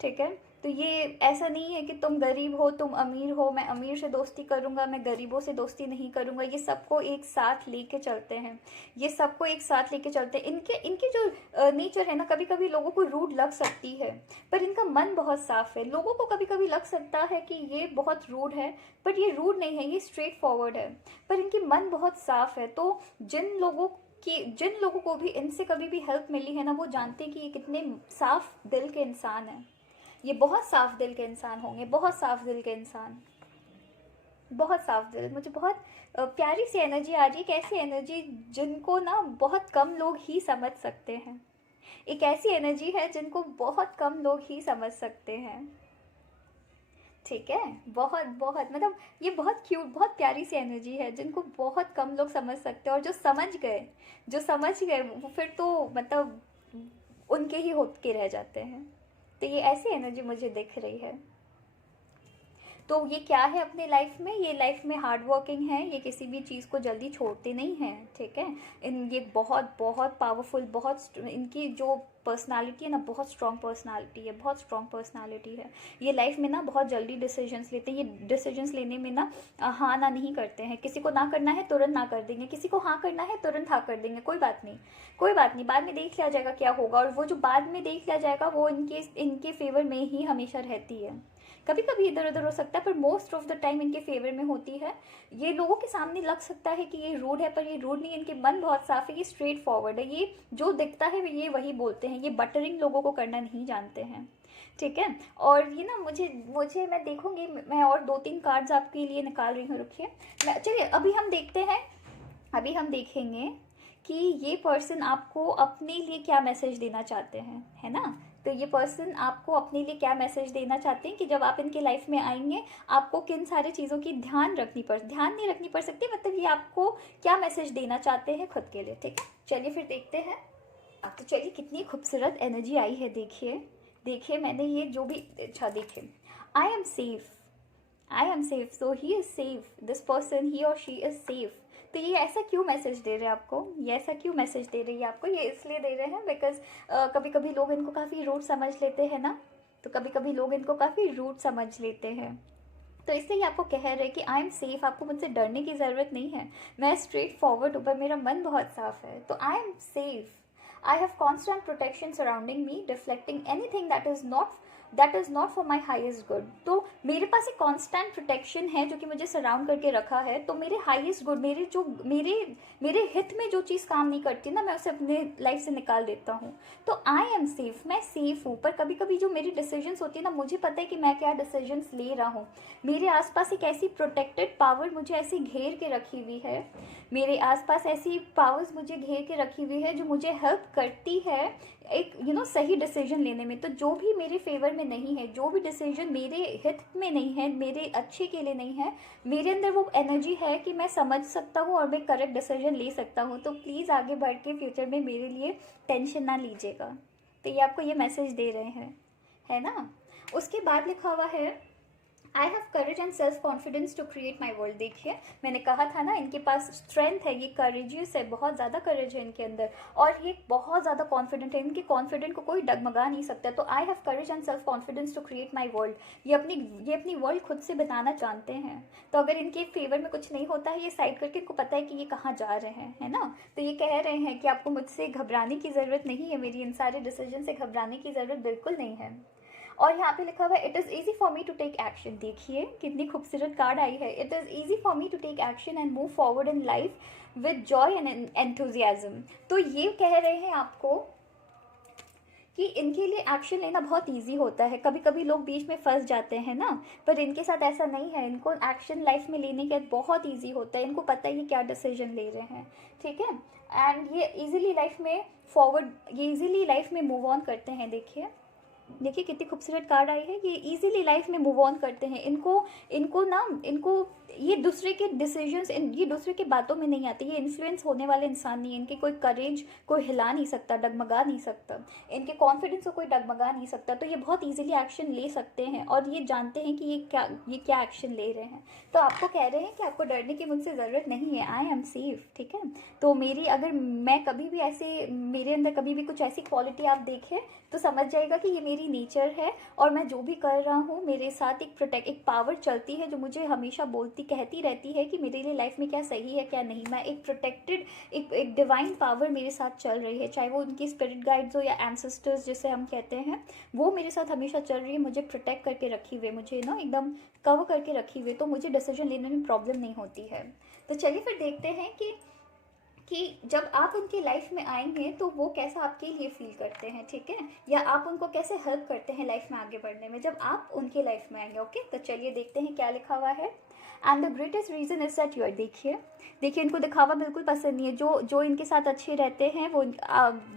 ठीक है, तो ये ऐसा नहीं है कि तुम गरीब हो तुम अमीर हो, मैं अमीर से दोस्ती करूंगा, मैं गरीबों से दोस्ती नहीं करूंगा। ये सबको एक साथ लेके चलते हैं, ये सबको एक साथ लेके चलते हैं। इनके जो नेचर है ना, कभी कभी लोगों को रूड लग सकती है, पर इनका मन बहुत साफ है। लोगों को कभी कभी लग सकता है कि ये बहुत रूड है, पर ये रूड नहीं है, ये स्ट्रेट फॉरवर्ड है, पर इनकी मन बहुत साफ है। तो जिन लोगों कि जिन लोगों को भी इनसे कभी भी हेल्प मिली है ना, वो जानते हैं कि ये कितने साफ दिल के इंसान हैं। ये बहुत साफ दिल के इंसान होंगे, बहुत साफ दिल के इंसान, बहुत साफ दिल। मुझे बहुत प्यारी सी एनर्जी आ रही है, कैसी एनर्जी जिनको ना बहुत कम लोग ही समझ सकते हैं। एक ऐसी एनर्जी है जिनको बहुत कम लोग ही समझ सकते हैं, ठीक है। बहुत बहुत मतलब ये बहुत क्यूट, बहुत प्यारी सी एनर्जी है जिनको बहुत कम लोग समझ सकते हैं, और जो समझ गए, जो समझ गए वो फिर तो मतलब उनके ही होत के रह जाते हैं। तो ये ऐसी एनर्जी मुझे दिख रही है। तो ये क्या है अपने लाइफ में, ये लाइफ में हार्ड वर्किंग है, ये किसी भी चीज़ को जल्दी छोड़ते नहीं हैं, ठीक है। ये बहुत बहुत पावरफुल, बहुत इनकी जो पर्सनालिटी है ना, बहुत स्ट्रॉन्ग पर्सनालिटी है, बहुत स्ट्रॉन्ग पर्सनालिटी है। ये लाइफ में ना बहुत जल्दी डिसीजंस लेते हैं, ये डिसीजंस लेने में ना हाँ ना नहीं करते हैं। किसी को ना करना है तुरंत ना कर देंगे, किसी को हाँ करना है तुरंत हाँ कर देंगे, कोई बात नहीं, कोई बात नहीं, बाद में देख लिया जाएगा क्या होगा। और वो जो बाद में देख लिया जाएगा वो इनके फेवर में ही हमेशा रहती है। कभी कभी इधर उधर हो सकता है, पर मोस्ट ऑफ द टाइम इनके फेवर में होती है। ये लोगों के सामने लग सकता है कि ये रूड है, पर ये रूड नहीं, इनके मन बहुत साफ है, ये स्ट्रेट फॉरवर्ड है, ये जो दिखता है ये वही बोलते हैं, ये बटरिंग लोगों को करना नहीं जानते हैं, ठीक है। और ये ना मुझे मुझे मैं देखूंगी, मैं और 2-3 कार्ड्स आपके लिए निकाल रही हूँ, रुकिए। चलिए अभी हम देखते हैं, अभी हम देखेंगे कि ये पर्सन आपको अपने लिए क्या मैसेज देना चाहते हैं, है ना। तो ये पर्सन आपको अपने लिए क्या मैसेज देना चाहते हैं कि जब आप इनके लाइफ में आएंगे आपको किन सारी चीज़ों की ध्यान नहीं रखनी पड़ सकती, मतलब ये आपको क्या मैसेज देना चाहते हैं खुद के लिए, ठीक है। चलिए फिर देखते हैं। तो चलिए कितनी खूबसूरत एनर्जी आई है, देखिए देखिए मैंने ये जो भी, अच्छा देखिए, I am safe, so he is safe, this person he और शी इज़ सेफ। तो ये ऐसा क्यों मैसेज दे रहे हैं आपको, ये ऐसा क्यों मैसेज दे रही है आपको, ये इसलिए दे रहे हैं बिकॉज कभी कभी लोग इनको काफ़ी रूड समझ लेते हैं ना, तो कभी कभी लोग इनको काफ़ी रूड समझ लेते हैं। तो इसलिए आपको कह रहे हैं कि आई एम सेफ, आपको मुझसे डरने की ज़रूरत नहीं है, मैं स्ट्रेट फॉरवर्ड हूँ, पर मेरा मन बहुत साफ है। तो आई am safe, I have constant protection surrounding me, reflecting anything that is not for my highest good. तो मेरे पास एक constant protection है जो कि मुझे सराउंड करके रखा है, तो मेरे हाईएस्ट गुड, मेरे हित में जो चीज़ काम नहीं करती ना, मैं उसे अपने लाइफ से निकाल देता हूँ। तो आई एम सेफ, मैं सेफ हूँ। पर कभी कभी जो मेरी डिसीजंस होती है ना, मुझे पता है कि मैं क्या डिसीजंस ले रहा हूँ। मेरे आसपास एक ऐसी प्रोटेक्टेड पावर मुझे ऐसे घेर के रखी हुई है, मेरे आसपास ऐसी पावर्स मुझे घेर के रखी हुई है जो मुझे हेल्प करती है एक सही डिसीजन लेने में। तो जो भी मेरे फेवर में नहीं है, जो भी डिसीजन मेरे हित में नहीं है, मेरे अच्छे के लिए नहीं है, मेरे अंदर वो एनर्जी है कि मैं समझ सकता हूँ और मैं करेक्ट डिसीजन ले सकता हूँ। तो प्लीज़ आगे बढ़ के फ्यूचर में मेरे लिए टेंशन ना लीजिएगा। तो ये आपको ये मैसेज दे रहे हैं, है ना। उसके बाद लिखा हुआ है I have courage and self confidence to create my world. देखिए मैंने कहा था ना, इनके पास स्ट्रेंथ है, ये करेजियस है, बहुत ज़्यादा करेज है इनके अंदर, और ये बहुत ज़्यादा कॉन्फिडेंट है, इनके कॉन्फिडेंट को कोई डगमगा नहीं सकता। तो I have courage and self confidence to create my world, ये अपनी वर्ल्ड खुद से बनाना जानते हैं। तो अगर इनके फेवर में कुछ नहीं होता है, ये साइड करके इनको पता है कि ये कहाँ जा रहे हैं, है ना। तो ये कह रहे हैं कि आपको मुझसे घबराने की ज़रूरत नहीं है, मेरी इन सारे डिसीजन से घबराने की ज़रूरत बिल्कुल नहीं है। और यहाँ पे लिखा हुआ है it is easy for me to take action. देखिए कितनी खूबसूरत कार्ड आई है, it is easy for me to take action and move forward in life with joy and enthusiasm. तो ये कह रहे हैं आपको कि इनके लिए एक्शन लेना बहुत इजी होता है। कभी कभी लोग बीच में फंस जाते हैं ना, पर इनके साथ ऐसा नहीं है, इनको एक्शन लाइफ में लेने के बहुत इजी होता है, इनको पता है कि क्या डिसीजन ले रहे हैं, ठीक है। एंड ये इजीली लाइफ में इजीली लाइफ में मूव ऑन करते हैं। देखिए कितनी खूबसूरत कार्ड आई है, ये इजीली लाइफ में मूव ऑन करते हैं। इनको ये दूसरे के डिसीजंस, ये दूसरे के बातों में नहीं आते, ये इन्फ्लुएंस होने वाले इंसान नहीं है। इनके कोई करेज कोई हिला नहीं सकता, डगमगा नहीं सकता, इनके कॉन्फिडेंस को कोई डगमगा नहीं सकता। तो ये बहुत इजीली एक्शन ले सकते हैं और ये जानते हैं कि ये क्या एक्शन ले रहे हैं। तो आपको कह रहे हैं कि आपको डरने की मुझसे ज़रूरत नहीं है, आई एम सेफ, ठीक है। तो मैं कभी भी ऐसे, मेरे अंदर कभी भी कुछ ऐसी क्वालिटी आप देखें तो समझ जाएगा कि ये मेरी नेचर है, और मैं जो भी कर रहा हूँ मेरे साथ एक पावर चलती है जो मुझे हमेशा कहती रहती है कि मेरे लिए लाइफ में क्या सही है क्या नहीं। मैं एक प्रोटेक्टेड, एक डिवाइन पावर मेरे साथ चल रही है, चाहे वो उनकी स्पिरिट गाइड्स हो या एंसेस्टर्स जिसे हम कहते हैं, वो मेरे साथ हमेशा चल रही है, मुझे प्रोटेक्ट करके रखी हुई, मुझे ना एकदम कवर करके रखी हुई, तो मुझे डिसीजन लेने में प्रॉब्लम नहीं होती है। तो चलिए फिर देखते हैं कि कि जब आप उनकी लाइफ में आएंगे तो वो कैसा आपके लिए फील करते हैं, ठीक है, या आप उनको कैसे हेल्प करते हैं लाइफ में आगे बढ़ने में जब आप उनके लाइफ में आएंगे। ओके, तो चलिए देखते हैं क्या लिखा हुआ है। And the greatest reason is that you are, देखिए देखिए इनको दिखावा बिल्कुल पसंद नहीं है। जो जो इनके साथ अच्छे रहते हैं वो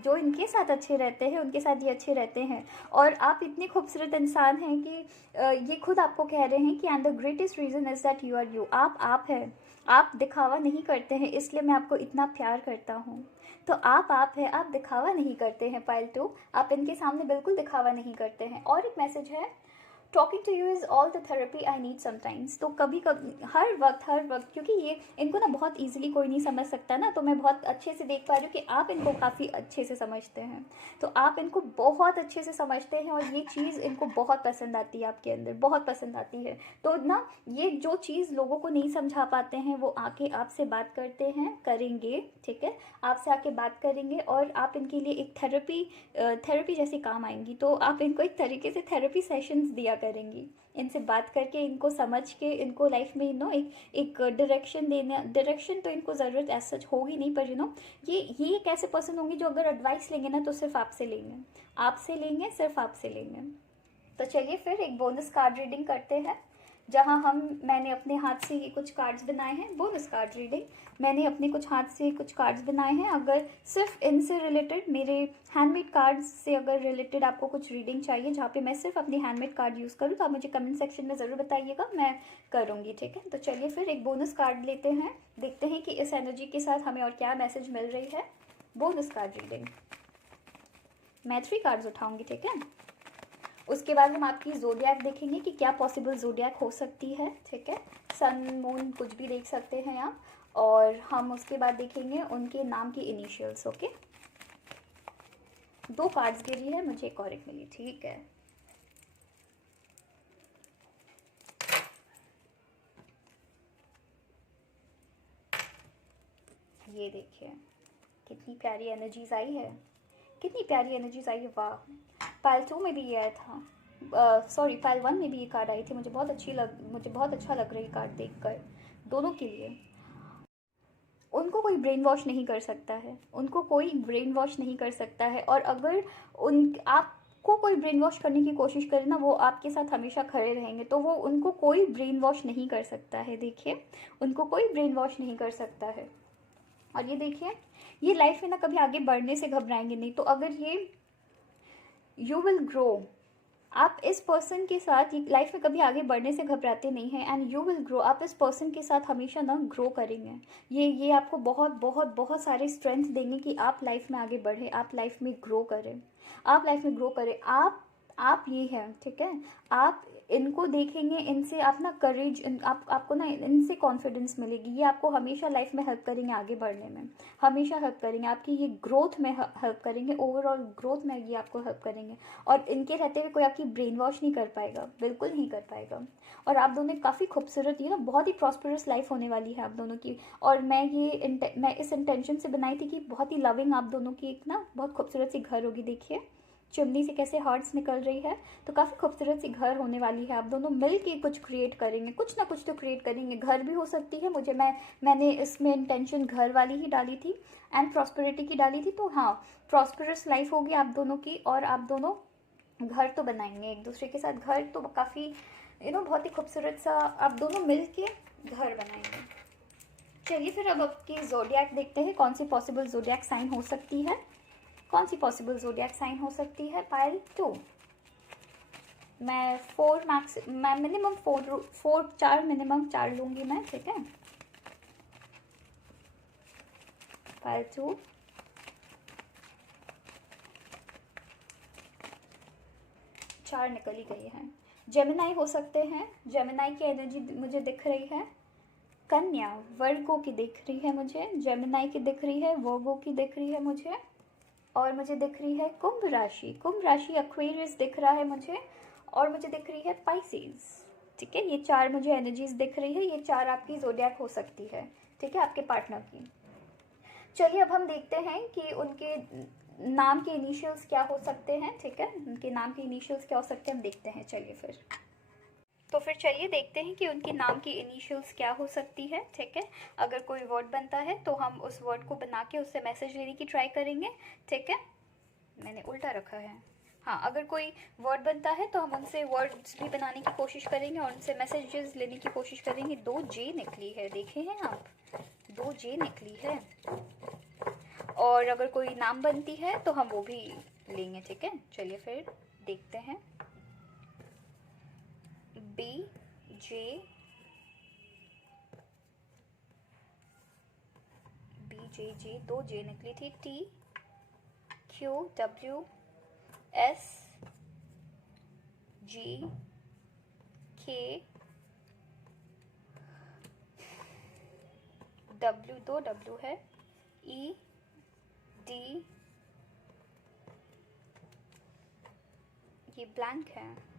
जो इनके साथ अच्छे रहते हैं उनके साथ ये अच्छे रहते हैं। और आप इतने खूबसूरत इंसान हैं कि ये खुद आपको कह रहे हैं कि and the greatest reason is that you are you, आप हैं, आप दिखावा नहीं करते हैं, इसलिए मैं आपको इतना प्यार करता हूँ। तो आप है, आप दिखावा नहीं करते हैं पायल 2, आप इनके सामने बिल्कुल दिखावा नहीं करते हैं। और एक मैसेज है, talking to you is all the therapy I need sometimes. तो कभी कभी हर वक्त, क्योंकि ये इनको ना बहुत ईजिली कोई नहीं समझ सकता ना, तो मैं बहुत अच्छे से देख पा रही हूँ कि आप इनको काफ़ी अच्छे से समझते हैं। तो आप इनको बहुत अच्छे से समझते हैं और ये चीज़ इनको बहुत पसंद आती है, आपके अंदर बहुत पसंद आती है। तो ना ये जो चीज़ लोगों को नहीं समझा पाते हैं वो आके आपसे बात करते हैं, करेंगे, ठीक है, आपसे आके बात करेंगे और आप इनके लिए एक थेरेपी जैसी काम आएंगी। तो आप इनको एक तरीके से थेरेपी सेशंस दिया करेंगी, इनसे बात करके, इनको समझ के, इनको लाइफ में एक डायरेक्शन देना। डायरेक्शन तो इनको ज़रूरत ऐसा सच होगी नहीं, पर ये एक ऐसे पर्सन होंगे जो अगर एडवाइस लेंगे ना तो सिर्फ आपसे लेंगे, सिर्फ आपसे लेंगे। तो चलिए फिर एक बोनस कार्ड रीडिंग करते हैं, जहाँ मैंने अपने हाथ से ये कुछ कार्ड्स बनाए हैं। बोनस कार्ड रीडिंग, मैंने अपने कुछ हाथ से कुछ कार्ड्स बनाए हैं। अगर सिर्फ इनसे रिलेटेड, मेरे हैंडमेड कार्ड्स से अगर रिलेटेड आपको कुछ रीडिंग चाहिए जहाँ पे मैं सिर्फ अपनी हैंडमेड कार्ड यूज़ करूँ, तो आप मुझे कमेंट सेक्शन में ज़रूर बताइएगा, मैं करूँगी, ठीक है। तो चलिए फिर एक बोनस कार्ड लेते हैं, देखते हैं कि इस एनर्जी के साथ हमें और क्या मैसेज मिल रही है। बोनस कार्ड रीडिंग, मैं 3 कार्ड्स उठाऊँगी, ठीक है। उसके बाद हम आपकी ज़ोडिएक देखेंगे कि क्या पॉसिबल ज़ोडिएक हो सकती है, ठीक है। सन, मून कुछ भी देख सकते हैं आप। और हम उसके बाद देखेंगे उनके नाम की इनिशियल्स। ओके, 2 कार्ड्स गिरी है, मुझे एक और एक मिली, ठीक है। ये देखिए कितनी प्यारी एनर्जीज आई है, कितनी प्यारी एनर्जीज आई है, वाह। पाइल 2 में भी ये आया था, सॉरी पाइल 1 में भी ये कार्ड आई थी। मुझे बहुत अच्छा लग रही कार्ड देखकर, दोनों के लिए। उनको कोई ब्रेन वॉश नहीं कर सकता है, उनको कोई ब्रेन वॉश नहीं कर सकता है। और अगर आपको कोई ब्रेन वॉश करने की कोशिश करे ना, वो आपके साथ हमेशा खड़े रहेंगे, तो वो उनको कोई ब्रेन वॉश नहीं कर सकता है। देखिए, उनको कोई ब्रेन वॉश नहीं कर सकता है। और ये देखिए, ये लाइफ में ना कभी आगे बढ़ने से घबराएंगे नहीं। तो अगर ये यू विल ग्रो, आप इस पर्सन के साथ लाइफ में कभी आगे बढ़ने से घबराते नहीं हैं, एंड यू विल ग्रो, आप इस पर्सन के साथ हमेशा ना ग्रो करेंगे। ये आपको बहुत बहुत बहुत सारे स्ट्रेंथ देंगे कि आप लाइफ में आगे बढ़े, आप लाइफ में ग्रो करें, आप लाइफ में ग्रो करें। आप ये हैं, ठीक है। आप इनको देखेंगे, इनसे आप ना करेज, आपको ना इनसे कॉन्फिडेंस मिलेगी। ये आपको हमेशा लाइफ में हेल्प करेंगे, आगे बढ़ने में हमेशा हेल्प करेंगे, आपकी ये ग्रोथ में हेल्प करेंगे, ओवरऑल ग्रोथ में ये आपको हेल्प करेंगे। और इनके रहते हुए कोई आपकी ब्रेन वॉश नहीं कर पाएगा, बिल्कुल नहीं कर पाएगा। और आप दोनों काफ़ी खूबसूरत, ये ना बहुत ही प्रॉस्परस लाइफ होने वाली है आप दोनों की। और मैं इस इंटेंशन से बनाई थी कि बहुत ही लविंग आप दोनों की एक ना बहुत खूबसूरत सी घर होगी। देखिए चिमनी से कैसे हार्ट्स निकल रही है, तो काफ़ी खूबसूरत सी घर होने वाली है। आप दोनों मिल के कुछ क्रिएट करेंगे, कुछ ना कुछ तो क्रिएट करेंगे। घर भी हो सकती है, मैंने इसमें इंटेंशन घर वाली ही डाली थी एंड प्रॉस्पेरिटी की डाली थी। तो हाँ, प्रॉस्परस लाइफ होगी आप दोनों की, और आप दोनों घर तो बनाएंगे एक दूसरे के साथ। घर तो काफ़ी बहुत ही खूबसूरत सा आप दोनों मिल के घर बनाएंगे। चलिए फिर अब आपकी ज़ोडिएक देखते हैं, कौन सी पॉसिबल ज़ोडिएक साइन हो सकती है, कौन सी पॉसिबल ज़ोडिएक साइन हो सकती है। पाइल 2, मैं मिनिमम 4 लूँगी मैं, ठीक है। पाइल 2, चार निकल ही गई है। जेमिनाई हो सकते हैं, जेमिनाई की एनर्जी मुझे दिख रही है। कन्या, वर्गो की दिख रही है मुझे, जेमिनाई की दिख रही है, वर्गो की दिख रही है मुझे, और मुझे दिख रही है कुंभ राशि एक्वेरियस दिख रहा है मुझे, और मुझे दिख रही है पाइसेस, ठीक है। ये 4 मुझे एनर्जीज दिख रही है, ये 4 आपकी ज़ोडिएक हो सकती है, ठीक है, आपके पार्टनर की। चलिए अब हम देखते हैं कि उनके नाम के इनिशियल्स क्या हो सकते हैं, ठीक है, उनके नाम के इनिशियल्स क्या हो सकते हैं, हम देखते हैं। चलिए फिर, तो फिर चलिए देखते हैं कि उनके नाम की इनिशियल्स क्या हो सकती है, ठीक है। अगर कोई वर्ड बनता है तो हम उस वर्ड को बना के उससे मैसेज लेने की ट्राई करेंगे, ठीक है। मैंने उल्टा रखा है। हाँ, अगर कोई वर्ड बनता है तो हम उनसे वर्ड्स भी बनाने की कोशिश करेंगे और उनसे मैसेजेस लेने की कोशिश करेंगे। 2 जे निकली है, देखे हैं आप, 2 जे निकली है। और अगर कोई नाम बनती है तो हम वो भी लेंगे, ठीक है। चलिए फिर देखते हैं। बी जे, बी जे जे, 2 जे निकली थी। T Q W S G K W, 2 W है। ई डी, ये ब्लैंक है।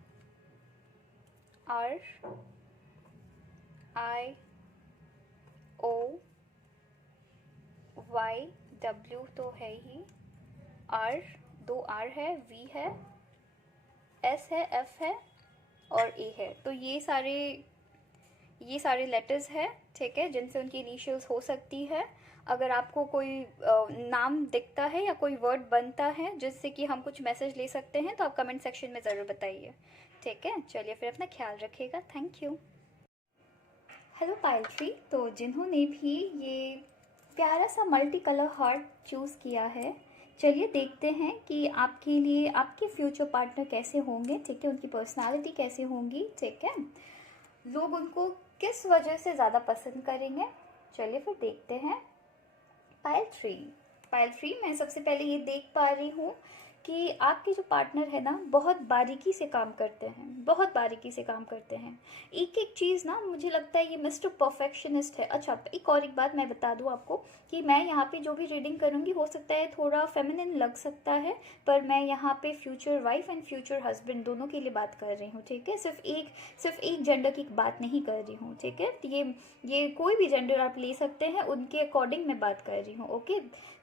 R I O Y, W तो है ही, आर, 2 आर है, वी है, एस है, एफ है और ए है। तो ये सारे लेटर्स हैं, ठीक है, जिनसे उनकी इनिशियल्स हो सकती है। अगर आपको कोई नाम दिखता है या कोई वर्ड बनता है जिससे कि हम कुछ मैसेज ले सकते हैं तो आप कमेंट सेक्शन में ज़रूर बताइए, ठीक है। चलिए फिर अपना ख्याल रखिएगा, thank you. Hello Payal tree, तो जिन्होंने भी ये प्यारा सा मल्टी कलर हार्ट चूज़ किया है, चलिए देखते हैं कि आपके लिए आपके फ्यूचर पार्टनर कैसे होंगे, ठीक है, उनकी पर्सनालिटी कैसे होंगी, ठीक है, लोग उनको किस वजह से ज़्यादा पसंद करेंगे। चलिए फिर देखते हैं। पायल थ्री, मैं सबसे पहले ये देख पा रही हूँ कि आपके जो पार्टनर है ना बहुत बारीकी से काम करते हैं, बहुत बारीकी से काम करते हैं। एक एक चीज़ ना, मुझे लगता है ये मिस्टर परफेक्शनिस्ट है। अच्छा, एक बात मैं बता दूँ आपको कि मैं यहाँ पे जो भी रीडिंग करूँगी हो सकता है थोड़ा फेमिनिन लग सकता है, पर मैं यहाँ पे future wife and future husband दोनों के लिए बात कर रही हूँ, ठीक है। सिर्फ एक जेंडर की बात नहीं कर रही हूँ, ठीक है। ये कोई भी जेंडर आप ले सकते हैं, उनके अकॉर्डिंग मैं बात कर रही हूँ, ओके।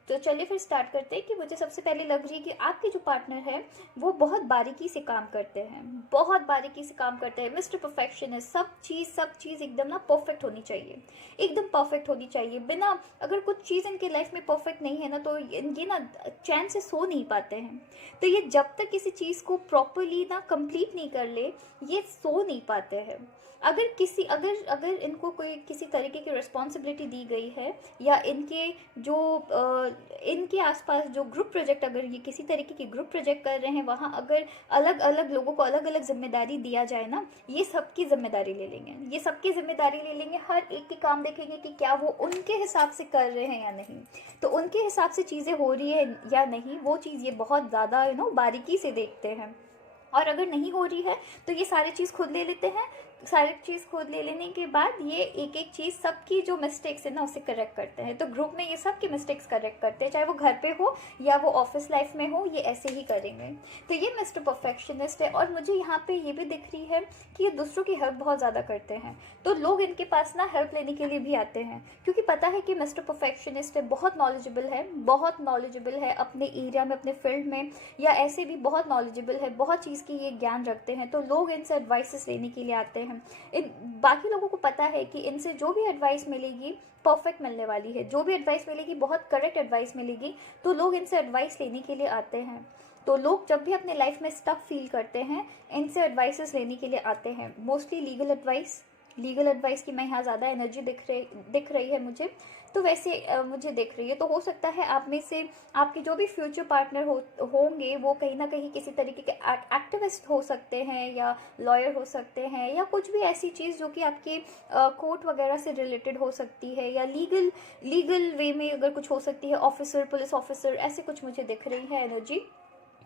तो चलिए फिर स्टार्ट करते हैं कि मुझे सबसे पहले लग रही है कि आपके जो पार्टनर है वो बहुत बारीकी से काम करते हैं, बहुत बारीकी से काम करते हैं। मिस्टर परफेक्शनिस्ट, सब चीज़ एकदम ना परफेक्ट होनी चाहिए, एकदम परफेक्ट होनी चाहिए। बिना अगर कुछ चीज़ इनके लाइफ में परफेक्ट नहीं है ना तो ये ना चैन से सो नहीं पाते हैं। तो ये जब तक किसी चीज़ को प्रॉपरली ना कंप्लीट नहीं कर ले, ये सो नहीं पाते हैं। अगर इनको कोई किसी तरीके की रिस्पॉन्सिबिलिटी दी गई है या इनके आसपास जो ग्रुप प्रोजेक्ट, अगर ये किसी तरीके की ग्रुप प्रोजेक्ट कर रहे हैं, वहाँ अगर अलग अलग लोगों को अलग अलग जिम्मेदारी दिया जाए ना, ये सबकी जिम्मेदारी ले लेंगे, ये सबकी जिम्मेदारी ले लेंगे। हर एक की काम देखेंगे कि क्या वो उनके हिसाब से कर रहे हैं या नहीं, तो उनके हिसाब से चीज़ें हो रही है या नहीं, वो चीज़ ये बहुत ज़्यादा बारीकी से देखते हैं। और अगर नहीं हो रही है तो ये सारी चीज़ खुद ले लेते हैं। सारी चीज़ खुद ले लेने के बाद ये एक एक चीज़, सबकी जो मिस्टेक्स है ना उसे करेक्ट करते हैं। तो ग्रुप में ये सबकी मिस्टेक्स करेक्ट करते हैं, चाहे वो घर पे हो या वो ऑफिस लाइफ में हो, ये ऐसे ही करेंगे। तो ये मिस्टर परफेक्शनिस्ट है। और मुझे यहाँ पे ये भी दिख रही है कि ये दूसरों की हेल्प बहुत ज़्यादा करते हैं। तो लोग इनके पास ना हेल्प लेने के लिए भी आते हैं, क्योंकि पता है कि मिस्टर परफेक्शनिस्ट है, बहुत नॉलेजेबल है अपने एरिया में, अपने फील्ड में, या ऐसे भी बहुत नॉलेजेबल है, बहुत चीज़ की ये ज्ञान रखते हैं। तो लोग इनसे एडवाइसेस लेने के लिए आते हैं। बाकी लोगों को पता है कि इनसे जो भी एडवाइस मिलेगी परफेक्ट मिलने वाली है, जो भी एडवाइस मिलेगी बहुत करेक्ट एडवाइस मिलेगी, तो लोग इनसे एडवाइस लेने के लिए आते हैं। तो लोग जब भी अपने लाइफ में स्टक फील करते हैं, इनसे एडवाइसेस लेने के लिए आते हैं। मोस्टली लीगल एडवाइस की मैं यहाँ ज़्यादा एनर्जी दिख रही है मुझे, तो वैसे मुझे दिख रही है। तो हो सकता है आप में से आपके जो भी फ्यूचर पार्टनर होंगे वो कहीं ना कहीं किसी तरीके के एक्टिविस्ट हो सकते हैं, या लॉयर हो सकते हैं, या कुछ भी ऐसी चीज़ जो कि आपके कोर्ट वगैरह से रिलेटेड हो सकती है, या लीगल वे में अगर कुछ हो सकती है, ऑफिसर, पुलिस ऑफिसर, ऐसे कुछ मुझे दिख रही है एनर्जी।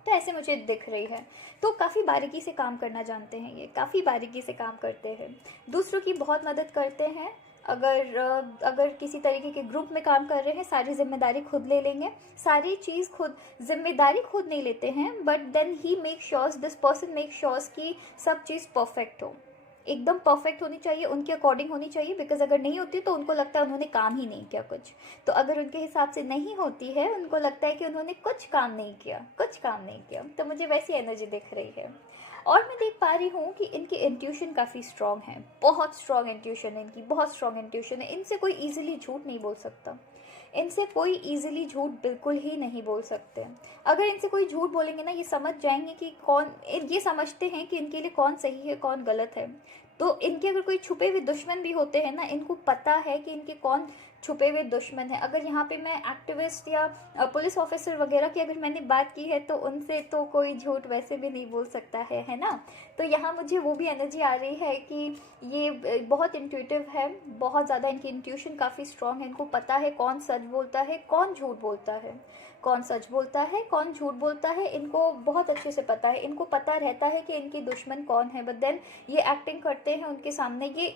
तो ऐसे मुझे दिख रही है। तो काफ़ी बारीकी से काम करना जानते हैं, ये काफ़ी बारीकी से काम करते हैं, दूसरों की बहुत मदद करते हैं। अगर किसी तरीके के ग्रुप में काम कर रहे हैं, सारी जिम्मेदारी खुद ले लेंगे, सारी चीज़ जिम्मेदारी खुद नहीं लेते हैं, but then he make sures, this person make sures कि सब चीज़ परफेक्ट हो। एकदम परफेक्ट होनी चाहिए, उनके अकॉर्डिंग होनी चाहिए, बिकॉज अगर नहीं होती तो उनको लगता है उन्होंने काम ही नहीं किया कुछ। तो अगर उनके हिसाब से नहीं होती है, उनको लगता है कि उन्होंने कुछ काम नहीं किया, कुछ काम नहीं किया। तो मुझे वैसी एनर्जी दिख रही है। और मैं देख पा रही हूँ कि इनकी इंट्यूशन काफ़ी स्ट्रांग है, बहुत स्ट्रांग इंट्यूशन है इनकी, बहुत स्ट्रांग इंट्यूशन है। इनसे कोई ईजिली झूठ नहीं बोल सकता, इनसे कोई ईजिली झूठ बिल्कुल ही नहीं बोल सकते। अगर इनसे कोई झूठ बोलेंगे ना, ये समझ जाएंगे कि कौन, ये समझते हैं कि इनके लिए कौन सही है कौन गलत है। तो इनके अगर कोई छुपे हुए दुश्मन भी होते हैं ना, इनको पता है कि इनके कौन छुपे हुए दुश्मन है। अगर यहाँ पे मैं एक्टिविस्ट या पुलिस ऑफिसर वगैरह की अगर मैंने बात की है, तो उनसे तो कोई झूठ वैसे भी नहीं बोल सकता है ना। तो यहाँ मुझे वो भी एनर्जी आ रही है कि ये बहुत इंट्यूटिव है, बहुत ज़्यादा इनकी इंट्यूशन काफ़ी स्ट्रांग है। इनको पता है कौन सच बोलता है कौन झूठ बोलता है, कौन सच बोलता है कौन झूठ बोलता है, इनको बहुत अच्छे से पता है। इनको पता रहता है कि इनके दुश्मन कौन है, बट देन ये एक्टिंग करते हैं उनके सामने, ये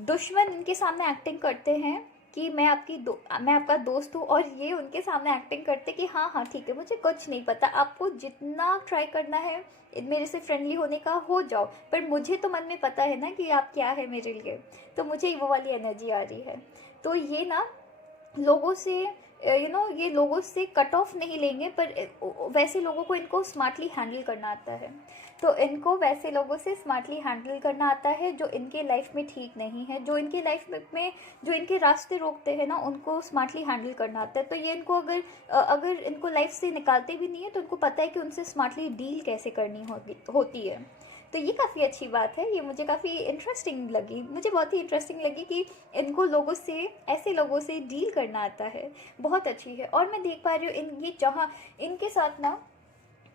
दुश्मन इनके सामने एक्टिंग करते हैं कि मैं आपका दोस्त हूँ, और ये उनके सामने एक्टिंग करते कि हाँ हाँ ठीक है, मुझे कुछ नहीं पता, आपको जितना ट्राई करना है मेरे से फ्रेंडली होने का हो जाओ, पर मुझे तो मन में पता है ना कि आप क्या है मेरे लिए। तो मुझे वो वाली एनर्जी आ रही है। तो ये ना लोगों से ये लोगों से कट ऑफ नहीं लेंगे, पर वैसे लोगों को इनको स्मार्टली हैंडल करना आता है। तो इनको वैसे लोगों से स्मार्टली हैंडल करना आता है जो इनके लाइफ में ठीक नहीं है, जो इनके लाइफ में जो इनके रास्ते रोकते हैं ना, उनको स्मार्टली हैंडल करना आता है। तो ये इनको अगर इनको लाइफ से निकालते भी नहीं है, तो उनको पता है कि उनसे स्मार्टली डील कैसे करनी होती है। तो ये काफ़ी अच्छी बात है, ये मुझे काफ़ी इंटरेस्टिंग लगी, मुझे बहुत ही इंटरेस्टिंग लगी कि इनको लोगों से, ऐसे लोगों से डील करना आता है, बहुत अच्छी है। और मैं देख पा रही हूँ ये जहाँ इनके साथ ना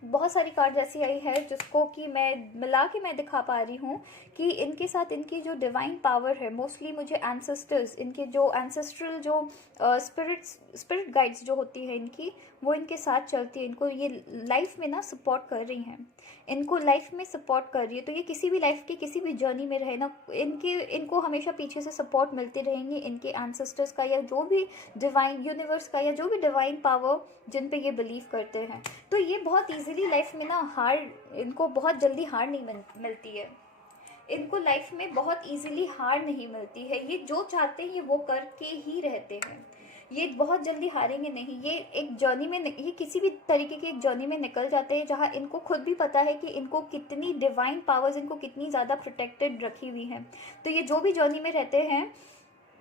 बहुत सारी कार्ड ऐसी आई है जिसको कि मैं मिला के मैं दिखा पा रही हूँ कि इनके साथ इनकी जो डिवाइन पावर है, मोस्टली मुझे एंसेस्टर्स, इनके जो एंसेस्ट्रल जो स्पिरिट गाइड्स जो होती है इनकी, वो इनके साथ चलती है, इनको ये लाइफ में ना सपोर्ट कर रही हैं, इनको लाइफ में सपोर्ट कर रही है। तो ये किसी भी लाइफ की किसी भी जर्नी में रहे ना, इनको हमेशा पीछे से सपोर्ट मिलती रहेंगी इनके एंसेस्टर्स का, या जो भी डिवाइन यूनिवर्स का, या जो भी डिवाइन पावर जिन पे ये बिलीव करते हैं। तो ये बहुत इजीली लाइफ में ना इनको बहुत जल्दी हार नहीं मिलती है, इनको लाइफ में बहुत इजीली हार नहीं मिलती है। ये जो चाहते हैं ये वो करके ही रहते हैं, ये बहुत जल्दी हारेंगे नहीं। ये एक जर्नी में, ये किसी भी तरीके की एक जर्नी में निकल जाते हैं जहाँ इनको खुद भी पता है कि इनको कितनी डिवाइन पावर्स इनको कितनी ज़्यादा प्रोटेक्टेड रखी हुई हैं। तो ये जो भी जर्नी में रहते हैं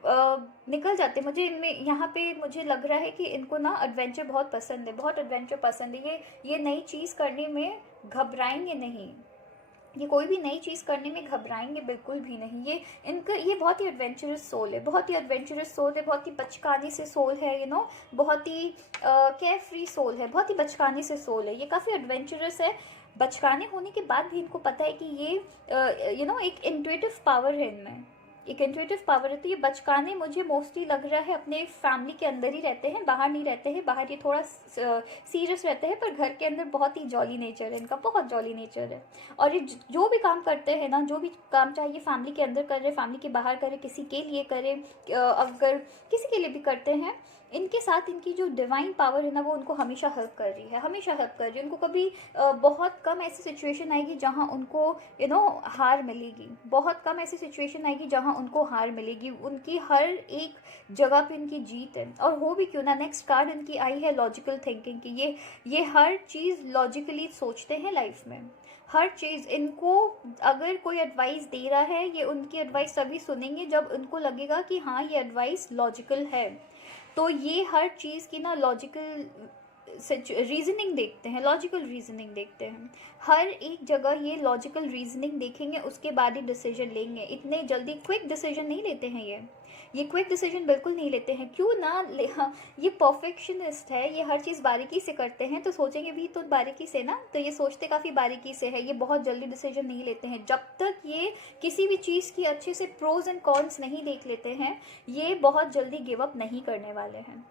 निकल जाते। मुझे इनमें यहाँ पे मुझे लग रहा है कि इनको ना एडवेंचर बहुत पसंद है, बहुत एडवेंचर पसंद है। ये नई चीज़ करने में घबराएंगे नहीं, ये कोई भी नई चीज़ करने में घबराएंगे बिल्कुल भी नहीं। ये बहुत ही एडवेंचरस सोल है, बहुत ही एडवेंचरस सोल है, बहुत ही बचकाने से सोल है, बहुत ही केयर फ्री सोल है, बहुत ही बचकाने से सोल है। ये काफ़ी एडवेंचरस है। बचकाने होने के बाद भी इनको पता है कि ये एक इंट्यूटिव पावर है इनमें, एक इंट्यूटिव पावर है। तो ये बचकाने मुझे मोस्टली लग रहा है अपने फैमिली के अंदर ही रहते हैं, बाहर नहीं रहते हैं। बाहर ये थोड़ा सीरियस रहते हैं, पर घर के अंदर बहुत ही जॉली नेचर है इनका, बहुत जॉली नेचर है। और ये जो भी काम करते हैं ना, जो भी काम चाहे ये फैमिली के अंदर करे, फैमिली के बाहर करे, किसी के लिए करे, अगर किसी के लिए भी करते हैं, इनके साथ इनकी जो डिवाइन पावर है ना, वो उनको हमेशा हेल्प कर रही है, हमेशा हेल्प कर रही है। उनको कभी बहुत कम ऐसी सिचुएशन आएगी जहाँ उनको हार मिलेगी, बहुत कम ऐसी सिचुएशन आएगी जहाँ उनको हार मिलेगी। उनकी हर एक जगह पे उनकी जीत है। और हो भी क्यों ना, नेक्स्ट कार्ड इनकी आई है लॉजिकल थिंकिंग की। ये हर चीज़ लॉजिकली सोचते हैं लाइफ में, हर चीज़। इनको अगर कोई एडवाइस दे रहा है, ये उनकी एडवाइस तभी सुनेंगे जब उनको लगेगा कि हाँ ये एडवाइस लॉजिकल है। तो ये हर चीज़ की ना लॉजिकल रीजनिंग देखते हैं, लॉजिकल रीजनिंग देखते हैं। हर एक जगह ये लॉजिकल रीजनिंग देखेंगे, उसके बाद ही डिसीजन लेंगे। इतने जल्दी क्विक डिसीजन नहीं लेते हैं ये क्विक डिसीजन बिल्कुल नहीं लेते हैं। क्यों ना हाँ, ये परफेक्शनिस्ट है, ये हर चीज़ बारीकी से करते हैं। तो सोचेंगे भी तो बारीकी से ना, तो ये सोचते काफ़ी बारीकी से है। ये बहुत जल्दी डिसीजन नहीं लेते हैं। जब तक ये किसी भी चीज़ की अच्छे से प्रोज एंड कॉन्स नहीं देख लेते हैं, ये बहुत जल्दी गिव अप नहीं करने वाले हैं।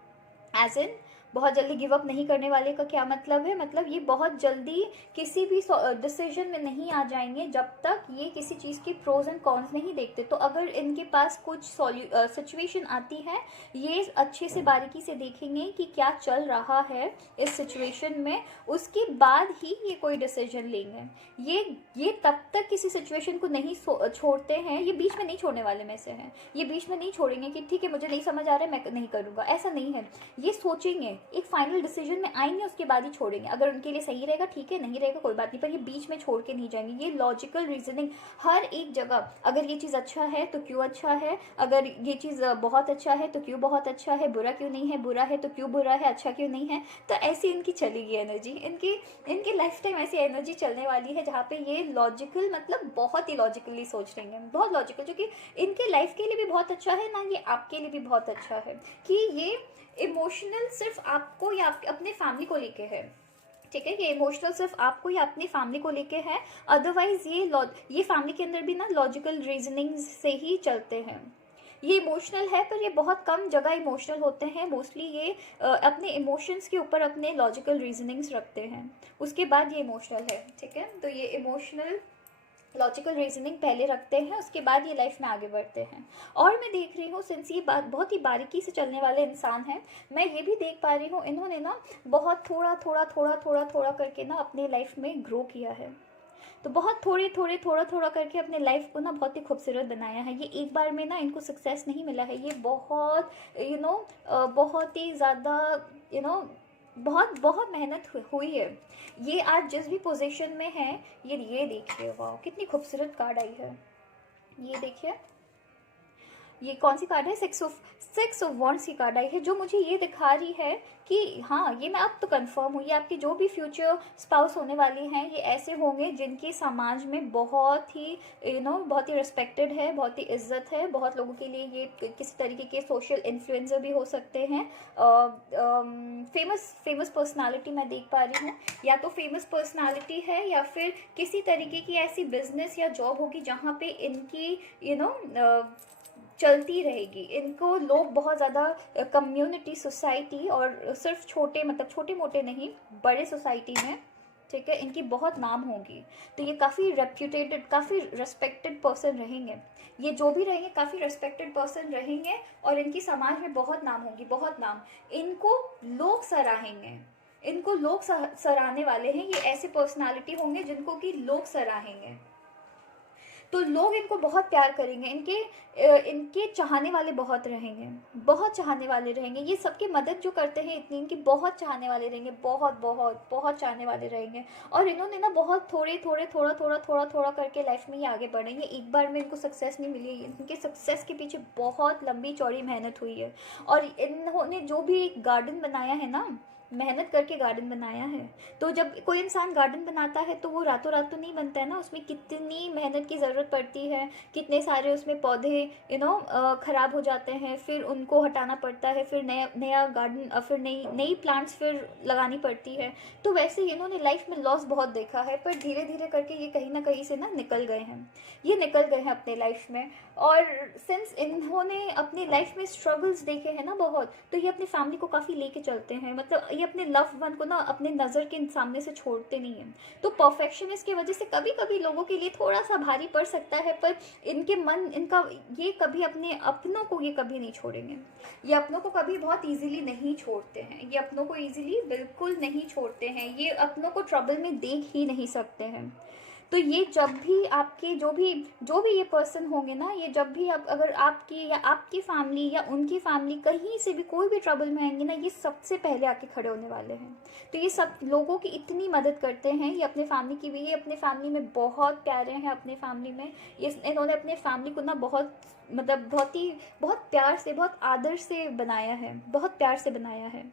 एज इन बहुत जल्दी गिव अप नहीं करने वाले का क्या मतलब है, मतलब ये बहुत जल्दी किसी भी डिसीजन में नहीं आ जाएंगे जब तक ये किसी चीज़ की प्रोज एंड कॉन्स नहीं देखते। तो अगर इनके पास कुछ सिचुएशन आती है, ये अच्छे से बारीकी से देखेंगे कि क्या चल रहा है इस सिचुएशन में, उसके बाद ही ये कोई डिसीजन लेंगे। ये तब तक किसी सिचुएशन को नहीं छोड़ते हैं, ये बीच में नहीं छोड़ने वाले में से हैं। ये बीच में नहीं छोड़ेंगे कि ठीक है मुझे नहीं समझ आ रहा है मैं नहीं करूँगा, ऐसा नहीं है। ये सोचेंगे, एक फाइनल डिसीजन में आएंगे, उसके बाद ही छोड़ेंगे। अगर उनके लिए सही रहेगा ठीक है, नहीं रहेगा कोई बात नहीं, पर ये बीच में छोड़ के नहीं जाएंगे। ये लॉजिकल रीजनिंग हर एक जगह, अगर ये चीज़ अच्छा है तो क्यों अच्छा है, अगर ये चीज़ बहुत अच्छा है तो क्यों बहुत अच्छा है, बुरा क्यों नहीं है, बुरा है तो क्यों बुरा है, अच्छा क्यों नहीं है। तो ऐसी इनकी चलेगी एनर्जी, इनकी लाइफ टाइम ऐसी एनर्जी चलने वाली है जहाँ पे ये लॉजिकल, मतलब बहुत ही लॉजिकली सोच रहे हैं, बहुत लॉजिकल, जो कि इनके लाइफ के लिए भी बहुत अच्छा है ना, ये आपके लिए भी बहुत अच्छा है कि ये इमोशनल सिर्फ आपको या अपने फैमिली को लेके है। ठीक है, ये इमोशनल सिर्फ आपको या अपनी फैमिली को लेके है। अदरवाइज ये फैमिली के अंदर भी ना लॉजिकल रीजनिंग से ही चलते हैं। ये इमोशनल है पर ये बहुत कम जगह इमोशनल होते हैं। मोस्टली ये अपने इमोशंस के ऊपर अपने लॉजिकल रीजनिंग्स रखते हैं, उसके बाद ये इमोशनल है। ठीक है, तो ये इमोशनल लॉजिकल रीजनिंग पहले रखते हैं, उसके बाद ये लाइफ में आगे बढ़ते हैं। और मैं देख रही हूँ सिंस ये बात बहुत ही बारीकी से चलने वाले इंसान हैं, मैं ये भी देख पा रही हूँ इन्होंने ना बहुत थोड़ा थोड़ा थोड़ा थोड़ा थोड़ा करके ना अपने लाइफ में ग्रो किया है। तो बहुत थोड़ा थोड़ा करके अपने लाइफ को ना बहुत ही खूबसूरत बनाया है। ये एक बार में ना इनको सक्सेस नहीं मिला है, ये बहुत बहुत ही ज़्यादा बहुत बहुत मेहनत हुई है। ये आज जिस भी पोजीशन में है, ये देखिए, वाह कितनी खूबसूरत कार्ड आई है। ये देखिए, ये कौन सी कार्ड है, सिक्स ऑफ वॉन्ड्स की कार्ड आई है, जो मुझे ये दिखा रही है कि हाँ, ये मैं अब तो कंफर्म हूँ, ये आपके जो भी फ्यूचर स्पाउस होने वाले हैं ये ऐसे होंगे जिनकी समाज में बहुत ही बहुत ही रिस्पेक्टेड है, बहुत ही इज्जत है। बहुत लोगों के लिए ये किसी तरीके के सोशल इन्फ्लुएंसर भी हो सकते हैं। फेमस पर्सनालिटी मैं देख पा रही हूँ, या तो फेमस पर्सनालिटी है या फिर किसी तरीके की ऐसी बिजनेस या जॉब होगी जहाँ पे इनकी चलती रहेगी। इनको लोग बहुत ज़्यादा कम्युनिटी, सोसाइटी, और सिर्फ छोटे मोटे नहीं, बड़े सोसाइटी में, ठीक है, इनकी बहुत नाम होगी। तो ये काफ़ी रेप्यूटेटेड, काफ़ी रेस्पेक्टेड पर्सन रहेंगे। ये जो भी रहेंगे काफ़ी रेस्पेक्टेड पर्सन रहेंगे और इनकी समाज में बहुत नाम होगी, बहुत नाम। इनको लोग सराहेंगे, इनको लोग सराहने वाले हैं। ये ऐसे पर्सनालिटी होंगे जिनको कि लोग सराहेंगे, तो लोग इनको बहुत प्यार करेंगे। इनके चाहने वाले बहुत रहेंगे, बहुत चाहने वाले रहेंगे। ये सबकी मदद जो करते हैं इतनी, इनकी बहुत चाहने वाले रहेंगे, बहुत बहुत बहुत चाहने वाले रहेंगे। और इन्होंने ना बहुत थोड़ा करके लाइफ में ये आगे बढ़ेंगे। एक बार में इनको सक्सेस नहीं मिली, इनके सक्सेस के पीछे बहुत लंबी चौड़ी मेहनत हुई है। और इन्होंने जो भी एक गार्डन बनाया है ना, मेहनत करके गार्डन बनाया है। तो जब कोई इंसान गार्डन बनाता है तो वो रातों रात तो नहीं बनता है ना, उसमें कितनी मेहनत की ज़रूरत पड़ती है, कितने सारे उसमें पौधे ख़राब हो जाते हैं, फिर उनको हटाना पड़ता है, फिर नया गार्डन, फिर नई प्लांट्स फिर लगानी पड़ती है। तो वैसे इन्होंने लाइफ में लॉस बहुत देखा है, पर धीरे धीरे करके ये कहीं ना कहीं से ना निकल गए हैं, ये निकल गए हैं अपने लाइफ में। और सिंस इन्होंने अपनी लाइफ में स्ट्रगल्स देखे हैं ना बहुत, तो ये अपनी फैमिली को काफ़ी लेके चलते हैं। मतलब ये अपने लव वन को ना अपने नज़र के सामने से छोड़ते नहीं हैं। तो परफेक्शनिस्ट की वजह से कभी कभी लोगों के लिए थोड़ा सा भारी पड़ सकता है, पर इनका ये कभी अपने अपनों को ये कभी नहीं छोड़ेंगे। ये अपनों को कभी बहुत ईजिली नहीं छोड़ते हैं, ये अपनों को ईजिली बिल्कुल नहीं छोड़ते हैं, ये अपनों को ट्रबल में देख ही नहीं सकते हैं। तो ये जब भी आपके जो भी ये पर्सन होंगे ना, ये जब भी अगर आपकी या आपकी फैमिली या उनकी फैमिली कहीं से भी कोई भी ट्रबल में आएंगे ना, ये सबसे पहले आके खड़े होने वाले हैं। तो ये सब लोगों की इतनी मदद करते हैं, ये अपने फैमिली की भी, ये अपने फैमिली में बहुत प्यारे हैं। अपने फैमिली में इन्होंने अपने फैमिली को ना बहुत प्यार से, बहुत आदर से बनाया है, बहुत प्यार से बनाया है,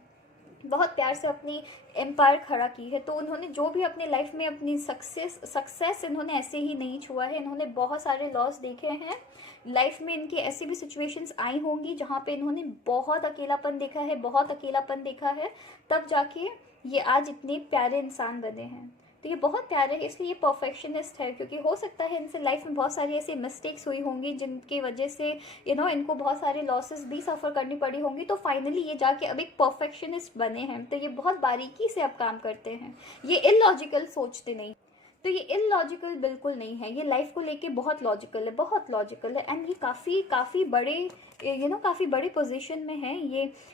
बहुत प्यार से अपनी एम्पायर खड़ा की है। तो उन्होंने जो भी अपने लाइफ में अपनी सक्सेस इन्होंने ऐसे ही नहीं छुआ है। इन्होंने बहुत सारे लॉस देखे हैं लाइफ में, इनकी ऐसी भी सिचुएशंस आई होंगी जहाँ पे इन्होंने बहुत अकेलापन देखा है, बहुत अकेलापन देखा है, तब जाके ये आज इतने प्यारे इंसान बने हैं। तो ये बहुत प्यारे है, इसलिए ये परफेक्शनिस्ट है, क्योंकि हो सकता है इनसे लाइफ में बहुत सारी ऐसी मिस्टेक्स हुई होंगी जिनकी वजह से इनको बहुत सारे लॉसेस भी सफ़र करनी पड़ी होंगी, तो फाइनली ये जाके अब एक परफेक्शनिस्ट बने हैं। तो ये बहुत बारीकी से अब काम करते हैं, ये इलॉजिकल सोचते नहीं। तो ये इलॉजिकल बिल्कुल नहीं है, ये लाइफ को लेके बहुत लॉजिकल है, बहुत लॉजिकल है। एंड ये काफ़ी बड़े काफ़ी बड़े पोजीशन में है।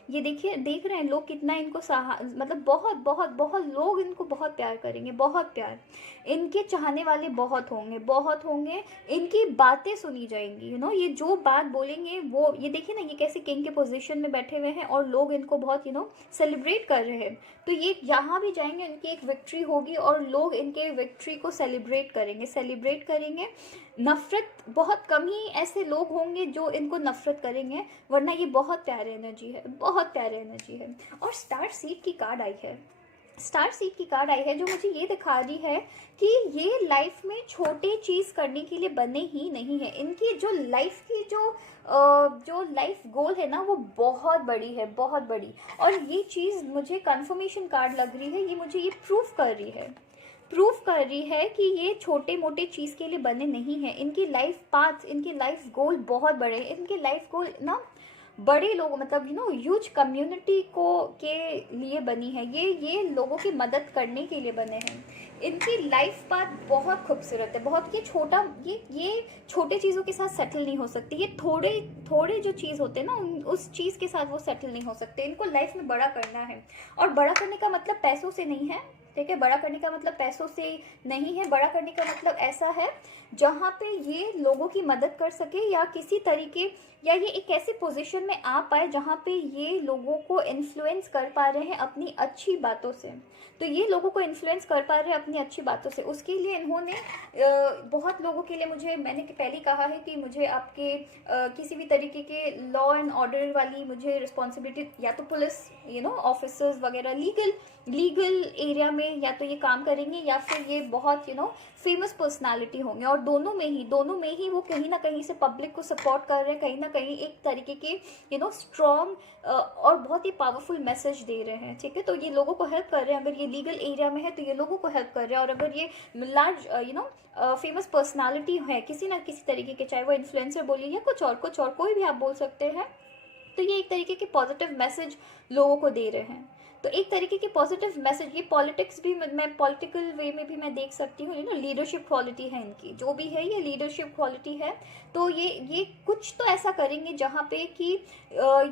ये देखिए, देख रहे हैं लोग कितना इनको मतलब बहुत बहुत बहुत लोग इनको बहुत प्यार करेंगे, बहुत प्यार। इनके चाहने वाले बहुत होंगे, बहुत होंगे। इनकी बातें सुनी जाएंगी, ये जो बात बोलेंगे वो, ये देखिए ना, ये कैसे किंग के पोजीशन में बैठे हुए हैं और लोग इनको बहुत सेलिब्रेट कर रहे हैं। तो ये यहाँ भी जाएंगे, इनकी एक विक्ट्री होगी और लोग इनके विक्ट्री को सेलिब्रेट करेंगे। नफ़रत, बहुत कम ही ऐसे लोग होंगे जो इनको नफ़रत करेंगे, वरना ये बहुत प्यारे एनर्जी है, बहुत प्यारे एनर्जी है। और स्टार सीड की कार्ड आई है, स्टार सीड की कार्ड आई है, जो मुझे ये दिखा रही है कि ये लाइफ में छोटे चीज़ करने के लिए बने ही नहीं है। इनकी जो लाइफ की जो लाइफ गोल है ना, वो बहुत बड़ी है, बहुत बड़ी। और ये चीज़ मुझे कंफर्मेशन कार्ड लग रही है, ये मुझे ये प्रूफ कर रही है कि ये छोटे मोटे चीज़ के लिए बने नहीं हैं। इनकी लाइफ पाथ, इनकी लाइफ गोल बहुत बड़े हैं। इनके लाइफ गोल ना बड़े लोग, मतलब ह्यूज कम्युनिटी के लिए बनी है। ये लोगों की मदद करने के लिए बने हैं। इनकी लाइफ पाथ बहुत खूबसूरत है, बहुत। ये छोटे चीज़ों के साथ सेटल नहीं हो सकती। ये थोड़े जो चीज़ होते हैं ना, उस चीज़ के साथ वो सेटल नहीं हो सकते। इनको लाइफ में बड़ा करना है, और बड़ा करने का मतलब पैसों से नहीं है, ठीक है। बड़ा करने का मतलब पैसों से नहीं है। बड़ा करने का मतलब ऐसा है जहाँ पे ये लोगों की मदद कर सके, या किसी तरीके, या ये एक ऐसी पोजीशन में आ पाए जहाँ पे ये लोगों को इन्फ्लुएंस कर पा रहे हैं अपनी अच्छी बातों से। तो ये लोगों को इन्फ्लुएंस कर पा रहे हैं अपनी अच्छी बातों से। उसके लिए इन्होंने बहुत लोगों के लिए, मैंने पहले कहा है कि मुझे आपके किसी भी तरीके के लॉ एंड ऑर्डर वाली मुझे रिस्पॉन्सिबिलिटी, या तो पुलिस ऑफिसर्स वगैरह, लीगल एरिया में या तो ये काम करेंगे, या फिर ये बहुत फेमस पर्सनालिटी होंगे। और दोनों में ही वो कहीं ना कहीं से पब्लिक को सपोर्ट कर रहे हैं, कहीं ना कहीं एक तरीके के स्ट्रॉन्ग और बहुत ही पावरफुल मैसेज दे रहे हैं, ठीक है। तो ये लोगों को हेल्प कर रहे हैं। अगर ये लीगल एरिया में है तो ये लोगों को हेल्प कर रहे हैं। और अगर ये लार्ज फेमस पर्सनालिटी है किसी ना किसी तरीके के, चाहे वो इन्फ्लुएंसर बोलिए या कुछ और कोई भी आप बोल सकते हैं, तो ये एक तरीके के पॉजिटिव मैसेज लोगों को दे रहे हैं। तो एक तरीके की पॉजिटिव मैसेज, ये पॉलिटिक्स भी, मैं पॉलिटिकल वे में भी मैं देख सकती हूँ, लीडरशिप क्वालिटी है इनकी, जो भी है ये लीडरशिप क्वालिटी है। तो ये कुछ तो ऐसा करेंगे जहाँ पे कि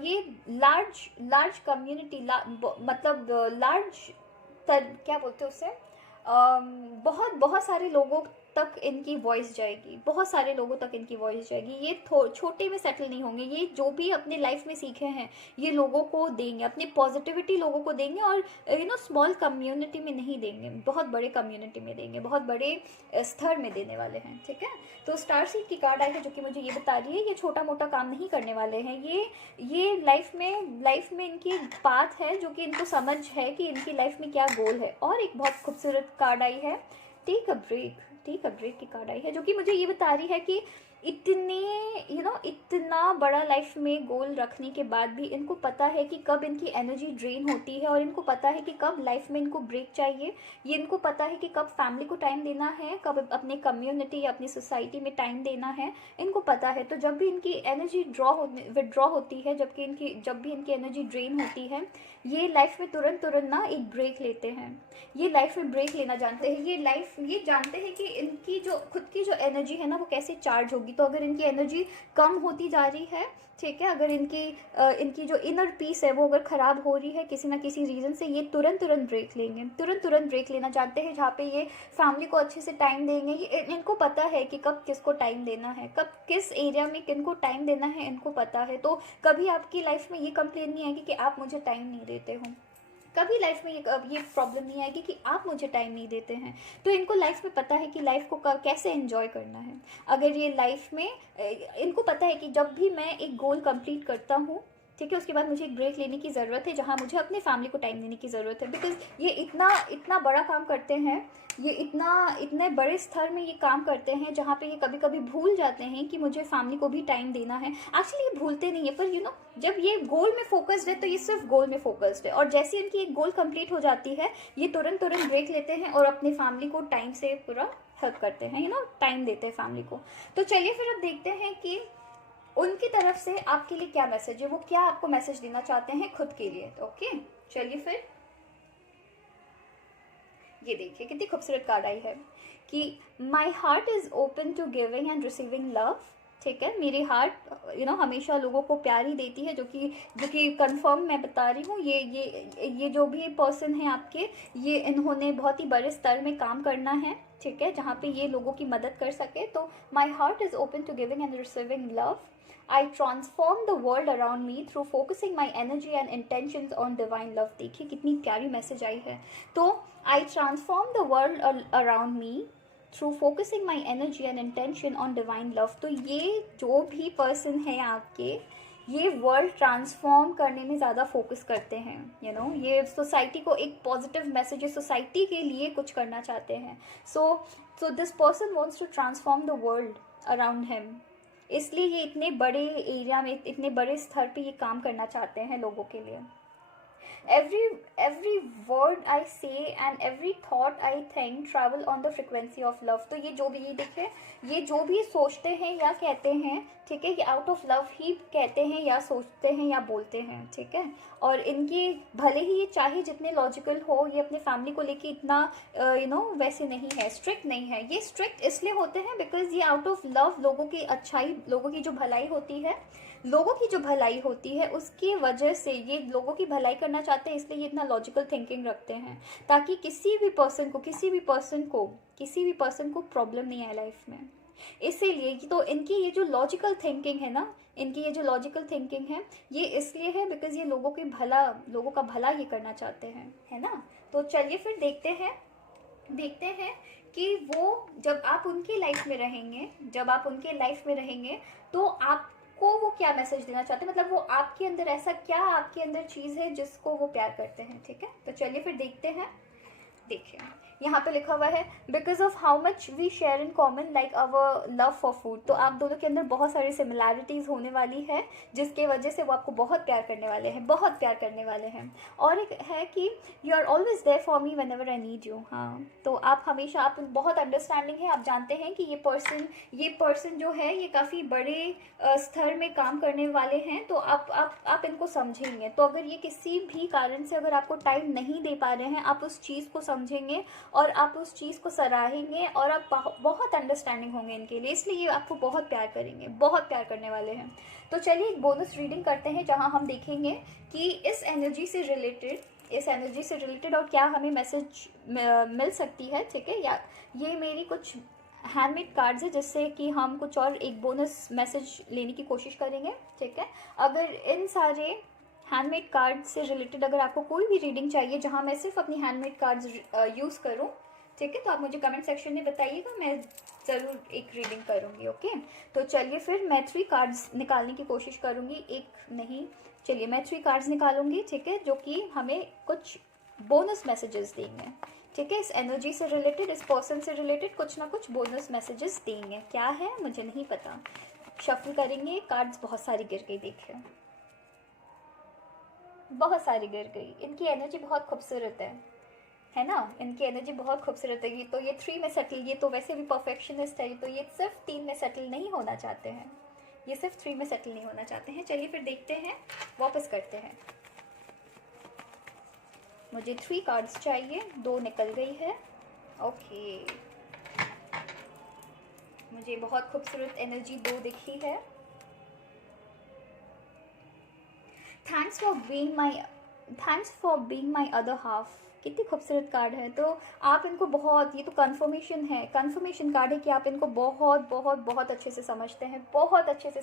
ये लार्ज कम्युनिटी, मतलब लार्ज, क्या बोलते हैं उससे, बहुत सारे लोगों तक इनकी वॉइस जाएगी, बहुत सारे लोगों तक इनकी वॉइस जाएगी। ये छोटे में सेटल नहीं होंगे। ये जो भी अपने लाइफ में सीखे हैं ये लोगों को देंगे, अपनी पॉजिटिविटी लोगों को देंगे। और स्मॉल कम्युनिटी में नहीं देंगे, बहुत बड़े कम्युनिटी में देंगे, बहुत बड़े स्तर में देने वाले हैं, ठीक है। तो स्टार सीड की कार्ड आई है जो कि मुझे ये बता रही है ये छोटा मोटा काम नहीं करने वाले हैं। ये लाइफ में इनकी पाथ है, जो कि इनको समझ है कि इनकी लाइफ में क्या गोल है। और एक बहुत खूबसूरत कार्ड आई है, टेक अ ब्रेक की कार्ड आई है, जो कि मुझे ये बता रही है कि इतना बड़ा लाइफ में गोल रखने के बाद भी इनको पता है कि कब इनकी एनर्जी ड्रेन होती है, और इनको पता है कि कब लाइफ में इनको ब्रेक चाहिए। ये इनको पता है कि कब फैमिली को टाइम देना है, कब अपने कम्युनिटी या अपनी सोसाइटी में टाइम देना है, इनको पता है। तो जब भी इनकी एनर्जी विड्रॉ होती है, जब भी इनकी एनर्जी ड्रेन होती है, ये लाइफ में तुरंत ना एक ब्रेक लेते हैं। ये लाइफ में ब्रेक लेना जानते हैं। ये जानते हैं कि इनकी जो खुद की जो एनर्जी है ना, वो कैसे चार्ज होगी। तो अगर इनकी एनर्जी कम होती जा रही है, ठीक है, अगर इनकी जो इनर पीस है वो अगर ख़राब हो रही है किसी ना किसी रीज़न से, ये तुरंत ब्रेक लेंगे, तुरंत ब्रेक लेना जानते हैं, जहाँ पे ये फैमिली को अच्छे से टाइम देंगे। इनको पता है कि कब किसको टाइम देना है, कब किस एरिया में किनको टाइम देना है, इनको पता है। तो कभी आपकी लाइफ में ये कंप्लेन नहीं आएगी कि आप मुझे टाइम नहीं देते हो, कभी लाइफ में ये प्रॉब्लम नहीं आएगी कि आप मुझे टाइम नहीं देते हैं। तो इनको लाइफ में पता है कि लाइफ को कैसे एंजॉय करना है। अगर ये लाइफ में इनको पता है कि जब भी मैं एक गोल कंप्लीट करता हूँ, ठीक है। उसके बाद मुझे एक ब्रेक लेने की ज़रूरत है, जहाँ मुझे अपने फैमिली को टाइम देने की ज़रूरत है, बिकॉज़ ये इतना इतना बड़ा काम करते हैं, ये इतने बड़े स्तर में ये काम करते हैं, जहाँ पे ये कभी कभी भूल जाते हैं कि मुझे फैमिली को भी टाइम देना है। एक्चुअली ये भूलते नहीं है, पर जब ये गोल में फोकस्ड है तो ये सिर्फ गोल में फोकस्ड है, और जैसे इनकी एक गोल कंप्लीट हो जाती है ये तुरंत तुरंत ब्रेक लेते हैं और अपनी फैमिली को टाइम से पूरा हेल्प करते हैं, टाइम देते हैं फैमिली को। तो चलिए फिर अब देखते हैं कि उनकी तरफ से आपके लिए क्या मैसेज है, वो क्या आपको मैसेज देना चाहते हैं खुद के लिए। तो ओके, चलिए फिर ये देखिए कितनी खूबसूरत कार्ड आई है कि my heart is open to giving and receiving love. ठीक है, मेरी हार्ट हमेशा लोगों को प्यार ही देती है, जो कि कंफर्म मैं बता रही हूँ। ये जो भी पर्सन है आपके, ये इन्होंने बहुत ही बड़े स्तर में काम करना है, ठीक है, जहाँ पे ये लोगों की मदद कर सके। तो my heart is open to giving and receiving love. I transform the world around me through focusing my energy and intentions on divine love। देखिए कितनी प्यारी मैसेज आई है। तो I transform the world around me through focusing my energy and intention on divine love। तो ये जो भी पर्सन है आपके, ये वर्ल्ड ट्रांसफॉर्म करने में ज़्यादा फोकस करते हैं, ये सोसाइटी को एक पॉजिटिव मैसेज, सोसाइटी के लिए कुछ करना चाहते हैं। So this person wants to transform the world around him, इसलिए ये इतने बड़े एरिया में, इतने बड़े स्तर पे ये काम करना चाहते हैं लोगों के लिए। every word I say and every thought I think travel on the frequency of love। तो ये जो भी, ये देखिए, ये जो भी सोचते हैं या कहते हैं, ठीक है, ये आउट ऑफ लव ही कहते हैं या सोचते हैं या बोलते हैं, ठीक है। और इनकी भले ही ये चाहे जितने लॉजिकल हो, ये अपने फैमिली को लेके इतना वैसे नहीं है, स्ट्रिक्ट नहीं है। ये स्ट्रिक्ट इसलिए होते हैं बिकॉज ये आउट ऑफ लव लोगों की अच्छाई, लोगों की जो भलाई होती है उसकी वजह से ये लोगों की भलाई करना चाहते हैं, इसलिए ये इतना लॉजिकल थिंकिंग रखते हैं, ताकि किसी भी पर्सन को प्रॉब्लम नहीं आए लाइफ में। इसीलिए तो इनकी ये जो लॉजिकल थिंकिंग है ना, ये इसलिए है बिकॉज ये लोगों का भला ये करना चाहते हैं, है ना। तो चलिए फिर देखते हैं कि वो जब आप उनकी लाइफ में रहेंगे तो आपको वो क्या मैसेज देना चाहते हैं, मतलब वो आपके अंदर ऐसा क्या, आपके अंदर चीज़ है जिसको वो प्यार करते हैं, ठीक है। तो चलिए फिर देखते हैं। देखिए यहाँ पे लिखा हुआ है because of how much we share in common like our love for food. तो आप दोनों के अंदर बहुत सारी सिमिलैरिटीज़ होने वाली है, जिसके वजह से वो आपको बहुत प्यार करने वाले हैं। और एक है कि you are always there for me whenever I need you. हाँ, तो आप बहुत अंडरस्टैंडिंग है। आप जानते हैं कि ये पर्सन जो है ये काफ़ी बड़े स्तर में काम करने वाले हैं, तो आप इनको समझेंगे। तो अगर ये किसी भी कारण से अगर आपको टाइम नहीं दे पा रहे हैं, आप उस चीज़ को समझेंगे और आप उस चीज़ को सराहेंगे और आप बहुत अंडरस्टैंडिंग होंगे इनके लिए, इसलिए ये आपको बहुत प्यार करेंगे, बहुत प्यार करने वाले हैं। तो चलिए एक बोनस रीडिंग करते हैं, जहां हम देखेंगे कि इस एनर्जी से रिलेटेड और क्या हमें मैसेज मिल सकती है, ठीक है। या ये मेरी कुछ हैंडमेड कार्ड्स है, जिससे कि हम कुछ और एक बोनस मैसेज लेने की कोशिश करेंगे, ठीक है। अगर इन सारे हैंडमेड कार्ड से रिलेटेड अगर आपको कोई भी रीडिंग चाहिए जहां मैं सिर्फ अपनी हैंडमेड कार्ड्स यूज़ करूं, ठीक है, तो आप मुझे कमेंट सेक्शन में बताइएगा, मैं ज़रूर एक रीडिंग करूंगी। ओके, तो चलिए फिर मैं 3 कार्ड्स निकालने की कोशिश करूंगी, एक नहीं, चलिए मैं 3 कार्ड्स निकालूंगी, ठीक है, जो कि हमें कुछ बोनस मैसेजेस देंगे, ठीक है। इस एनर्जी से रिलेटेड, इस पर्सन से रिलेटेड कुछ ना कुछ बोनस मैसेजेस देंगे। क्या है मुझे नहीं पता, शफल करेंगे। कार्ड्स बहुत सारी गिर गई, देखिए बहुत सारी गिर गई। इनकी एनर्जी बहुत खूबसूरत है ना, इनकी एनर्जी बहुत खूबसूरत है। तो ये 3 में सेटल, ये तो वैसे भी परफेक्शनिस्ट है, तो ये सिर्फ 3 में सेटल नहीं होना चाहते हैं, चलिए फिर देखते हैं, वापस करते हैं। मुझे 3 कार्ड्स चाहिए, 2 निकल गई है। ओके, मुझे बहुत खूबसूरत एनर्जी 2 दिखी है। Thanks for being my other half. कितनी खूबसूरत कार्ड है। तो आप इनको बहुत, ये तो कन्फर्मेशन कार्ड है कि आप इनको बहुत अच्छे से समझते हैं, बहुत अच्छे से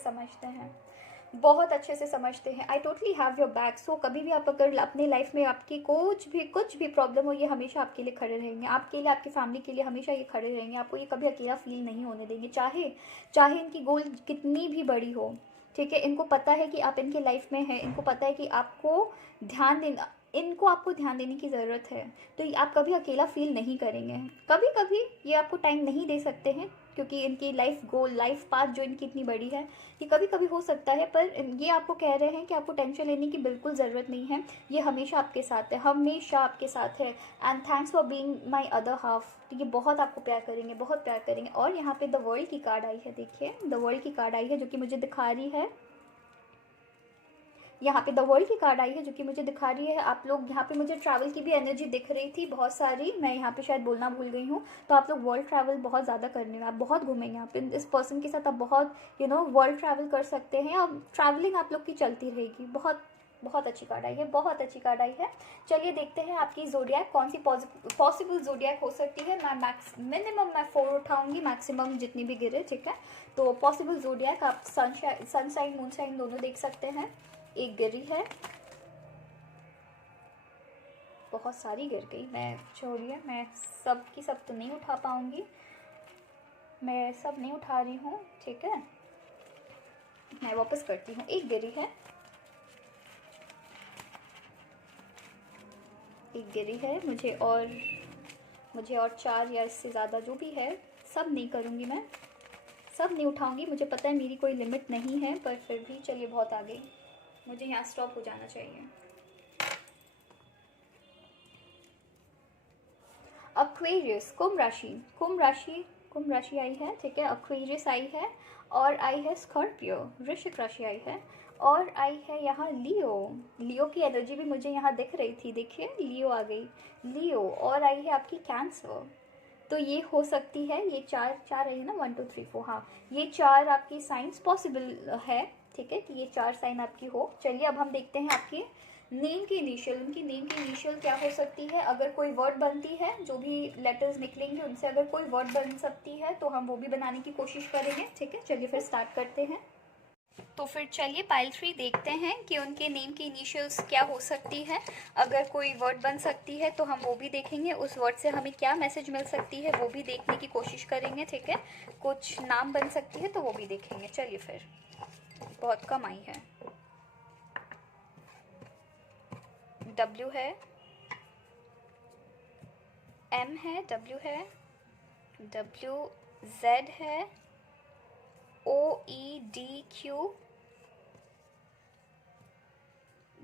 समझते हैं। I totally have your back. So कभी भी आप अगर अपने लाइफ में आपकी कुछ भी प्रॉब्लम हो, ये हमेशा आपके लिए खड़े रहेंगे, आपके लिए, आपकी फैमिली के लिए हमेशा ये खड़े रहेंगे। आपको ये कभी अकेला फील नहीं होने देंगे, चाहे इनकी गोल कितनी भी बड़ी हो, ठीक है, इनको पता है कि आप इनके लाइफ में हैं, इनको पता है कि आपको ध्यान देना, इनको आपको ध्यान देने की ज़रूरत है। तो आप कभी अकेला फील नहीं करेंगे। कभी कभी ये आपको टाइम नहीं दे सकते हैं क्योंकि इनकी लाइफ गोल, लाइफ पाथ जो इनकी इतनी बड़ी है, ये कभी कभी हो सकता है, पर ये आपको कह रहे हैं कि आपको टेंशन लेने की बिल्कुल ज़रूरत नहीं है। ये हमेशा आपके साथ है, हमेशा आपके साथ है। And thanks for being my other half. तो ये बहुत आपको प्यार करेंगे, बहुत प्यार करेंगे। और यहाँ पे द वर्ल्ड की कार्ड आई है, देखिए द वर्ल्ड की कार्ड आई है जो कि मुझे दिखा रही है, यहाँ पे द वर्ल्ड की कार्ड आई है जो कि मुझे दिखा रही है आप लोग, यहाँ पे मुझे ट्रैवल की भी एनर्जी दिख रही थी बहुत सारी, मैं यहाँ पे शायद बोलना भूल गई हूँ। तो आप लोग वर्ल्ड ट्रैवल बहुत ज़्यादा करने, आप बहुत घूमेंगे यहाँ पे, इस पर्सन के साथ आप बहुत वर्ल्ड ट्रैवल कर सकते हैं। अब ट्रैवलिंग आप लोग की चलती रहेगी। बहुत बहुत अच्छी कार्ड आई है, बहुत अच्छी कार्ड आई है। चलिए देखते हैं आपकी ज़ोडिएक कौन सी पॉसिबल ज़ोडिएक हो सकती है। मैं मिनिमम मैं 4 उठाऊंगी, मैक्सिमम जितनी भी गिरे, ठीक है। तो पॉसिबल ज़ोडिएक आप सनशाइन मूनशाइन दोनों देख सकते हैं। एक गिरी है, बहुत सारी गिर गई, मैं छोड़िए, मैं सब की सब तो नहीं उठा पाऊंगी, मैं सब नहीं उठा रही हूँ, ठीक है, मैं वापस करती हूँ। एक गिरी है, एक गिरी है, मुझे और 4 या इससे ज़्यादा जो भी है, सब नहीं करूँगी, मैं सब नहीं उठाऊँगी। मुझे पता है मेरी कोई लिमिट नहीं है, पर फिर भी चलिए बहुत आ गई, मुझे यहाँ स्टॉप हो जाना चाहिए। एक्वेरियस, कुंभ राशि आई है, ठीक है। एक्वेरियस आई है, और आई है स्कॉर्पियो, वृश्चिक राशि आई है, और आई है यहाँ लियो की एनर्जी भी मुझे यहाँ दिख रही थी, देखिए लियो आ गई, लियो। और आई है आपकी कैंसर। तो ये हो सकती है, ये चार है ना, 1 2 3 4, हाँ, ये 4 आपकी साइंस पॉसिबल है, ठीक है, कि ये 4 साइन आपकी हो। चलिए अब हम देखते हैं आपकी नेम की इनिशियल, उनकी नेम की इनिशियल क्या हो सकती है। अगर कोई वर्ड बनती है, जो भी लेटर्स निकलेंगे उनसे अगर कोई वर्ड बन सकती है तो हम वो भी बनाने की कोशिश करेंगे, ठीक है। चलिए फिर स्टार्ट करते हैं। तो फिर चलिए पाइल 3 देखते हैं कि उनके नेम की इनिशियल्स क्या हो सकती है। अगर कोई वर्ड बन सकती है तो हम वो भी देखेंगे, उस वर्ड से हमें क्या मैसेज मिल सकती है वो भी देखने की कोशिश करेंगे, ठीक है। कुछ नाम बन सकती है तो वो भी देखेंगे। चलिए फिर, बहुत कम आई है। W है, M है, W है, Z है, OEDQ,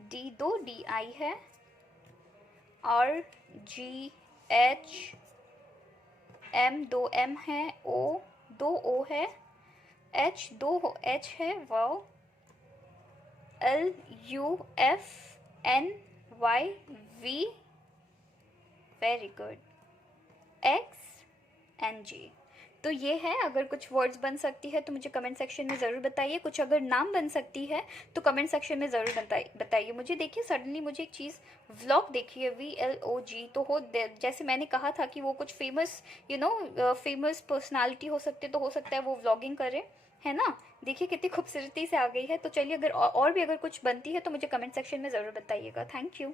D 2 DI है, RGH, M 2 M है, O 2 O है, H 2 H है, wow, LUFNYV, very good, XNG। तो ये है, अगर कुछ वर्ड्स बन सकती है तो मुझे कमेंट सेक्शन में ज़रूर बताइए। कुछ अगर नाम बन सकती है तो कमेंट सेक्शन में ज़रूर बताइए मुझे। देखिए सडनली मुझे एक चीज़ व्लॉग देखी है, VLOG, तो हो जैसे मैंने कहा था कि वो कुछ फेमस फेमस पर्सनालिटी हो सकती है, तो हो सकता है वो व्लॉगिंग करे, है ना। देखिए कितनी खूबसूरती से आ गई है। तो चलिए अगर और भी अगर कुछ बनती है तो मुझे कमेंट सेक्शन में ज़रूर बताइएगा। Thank you.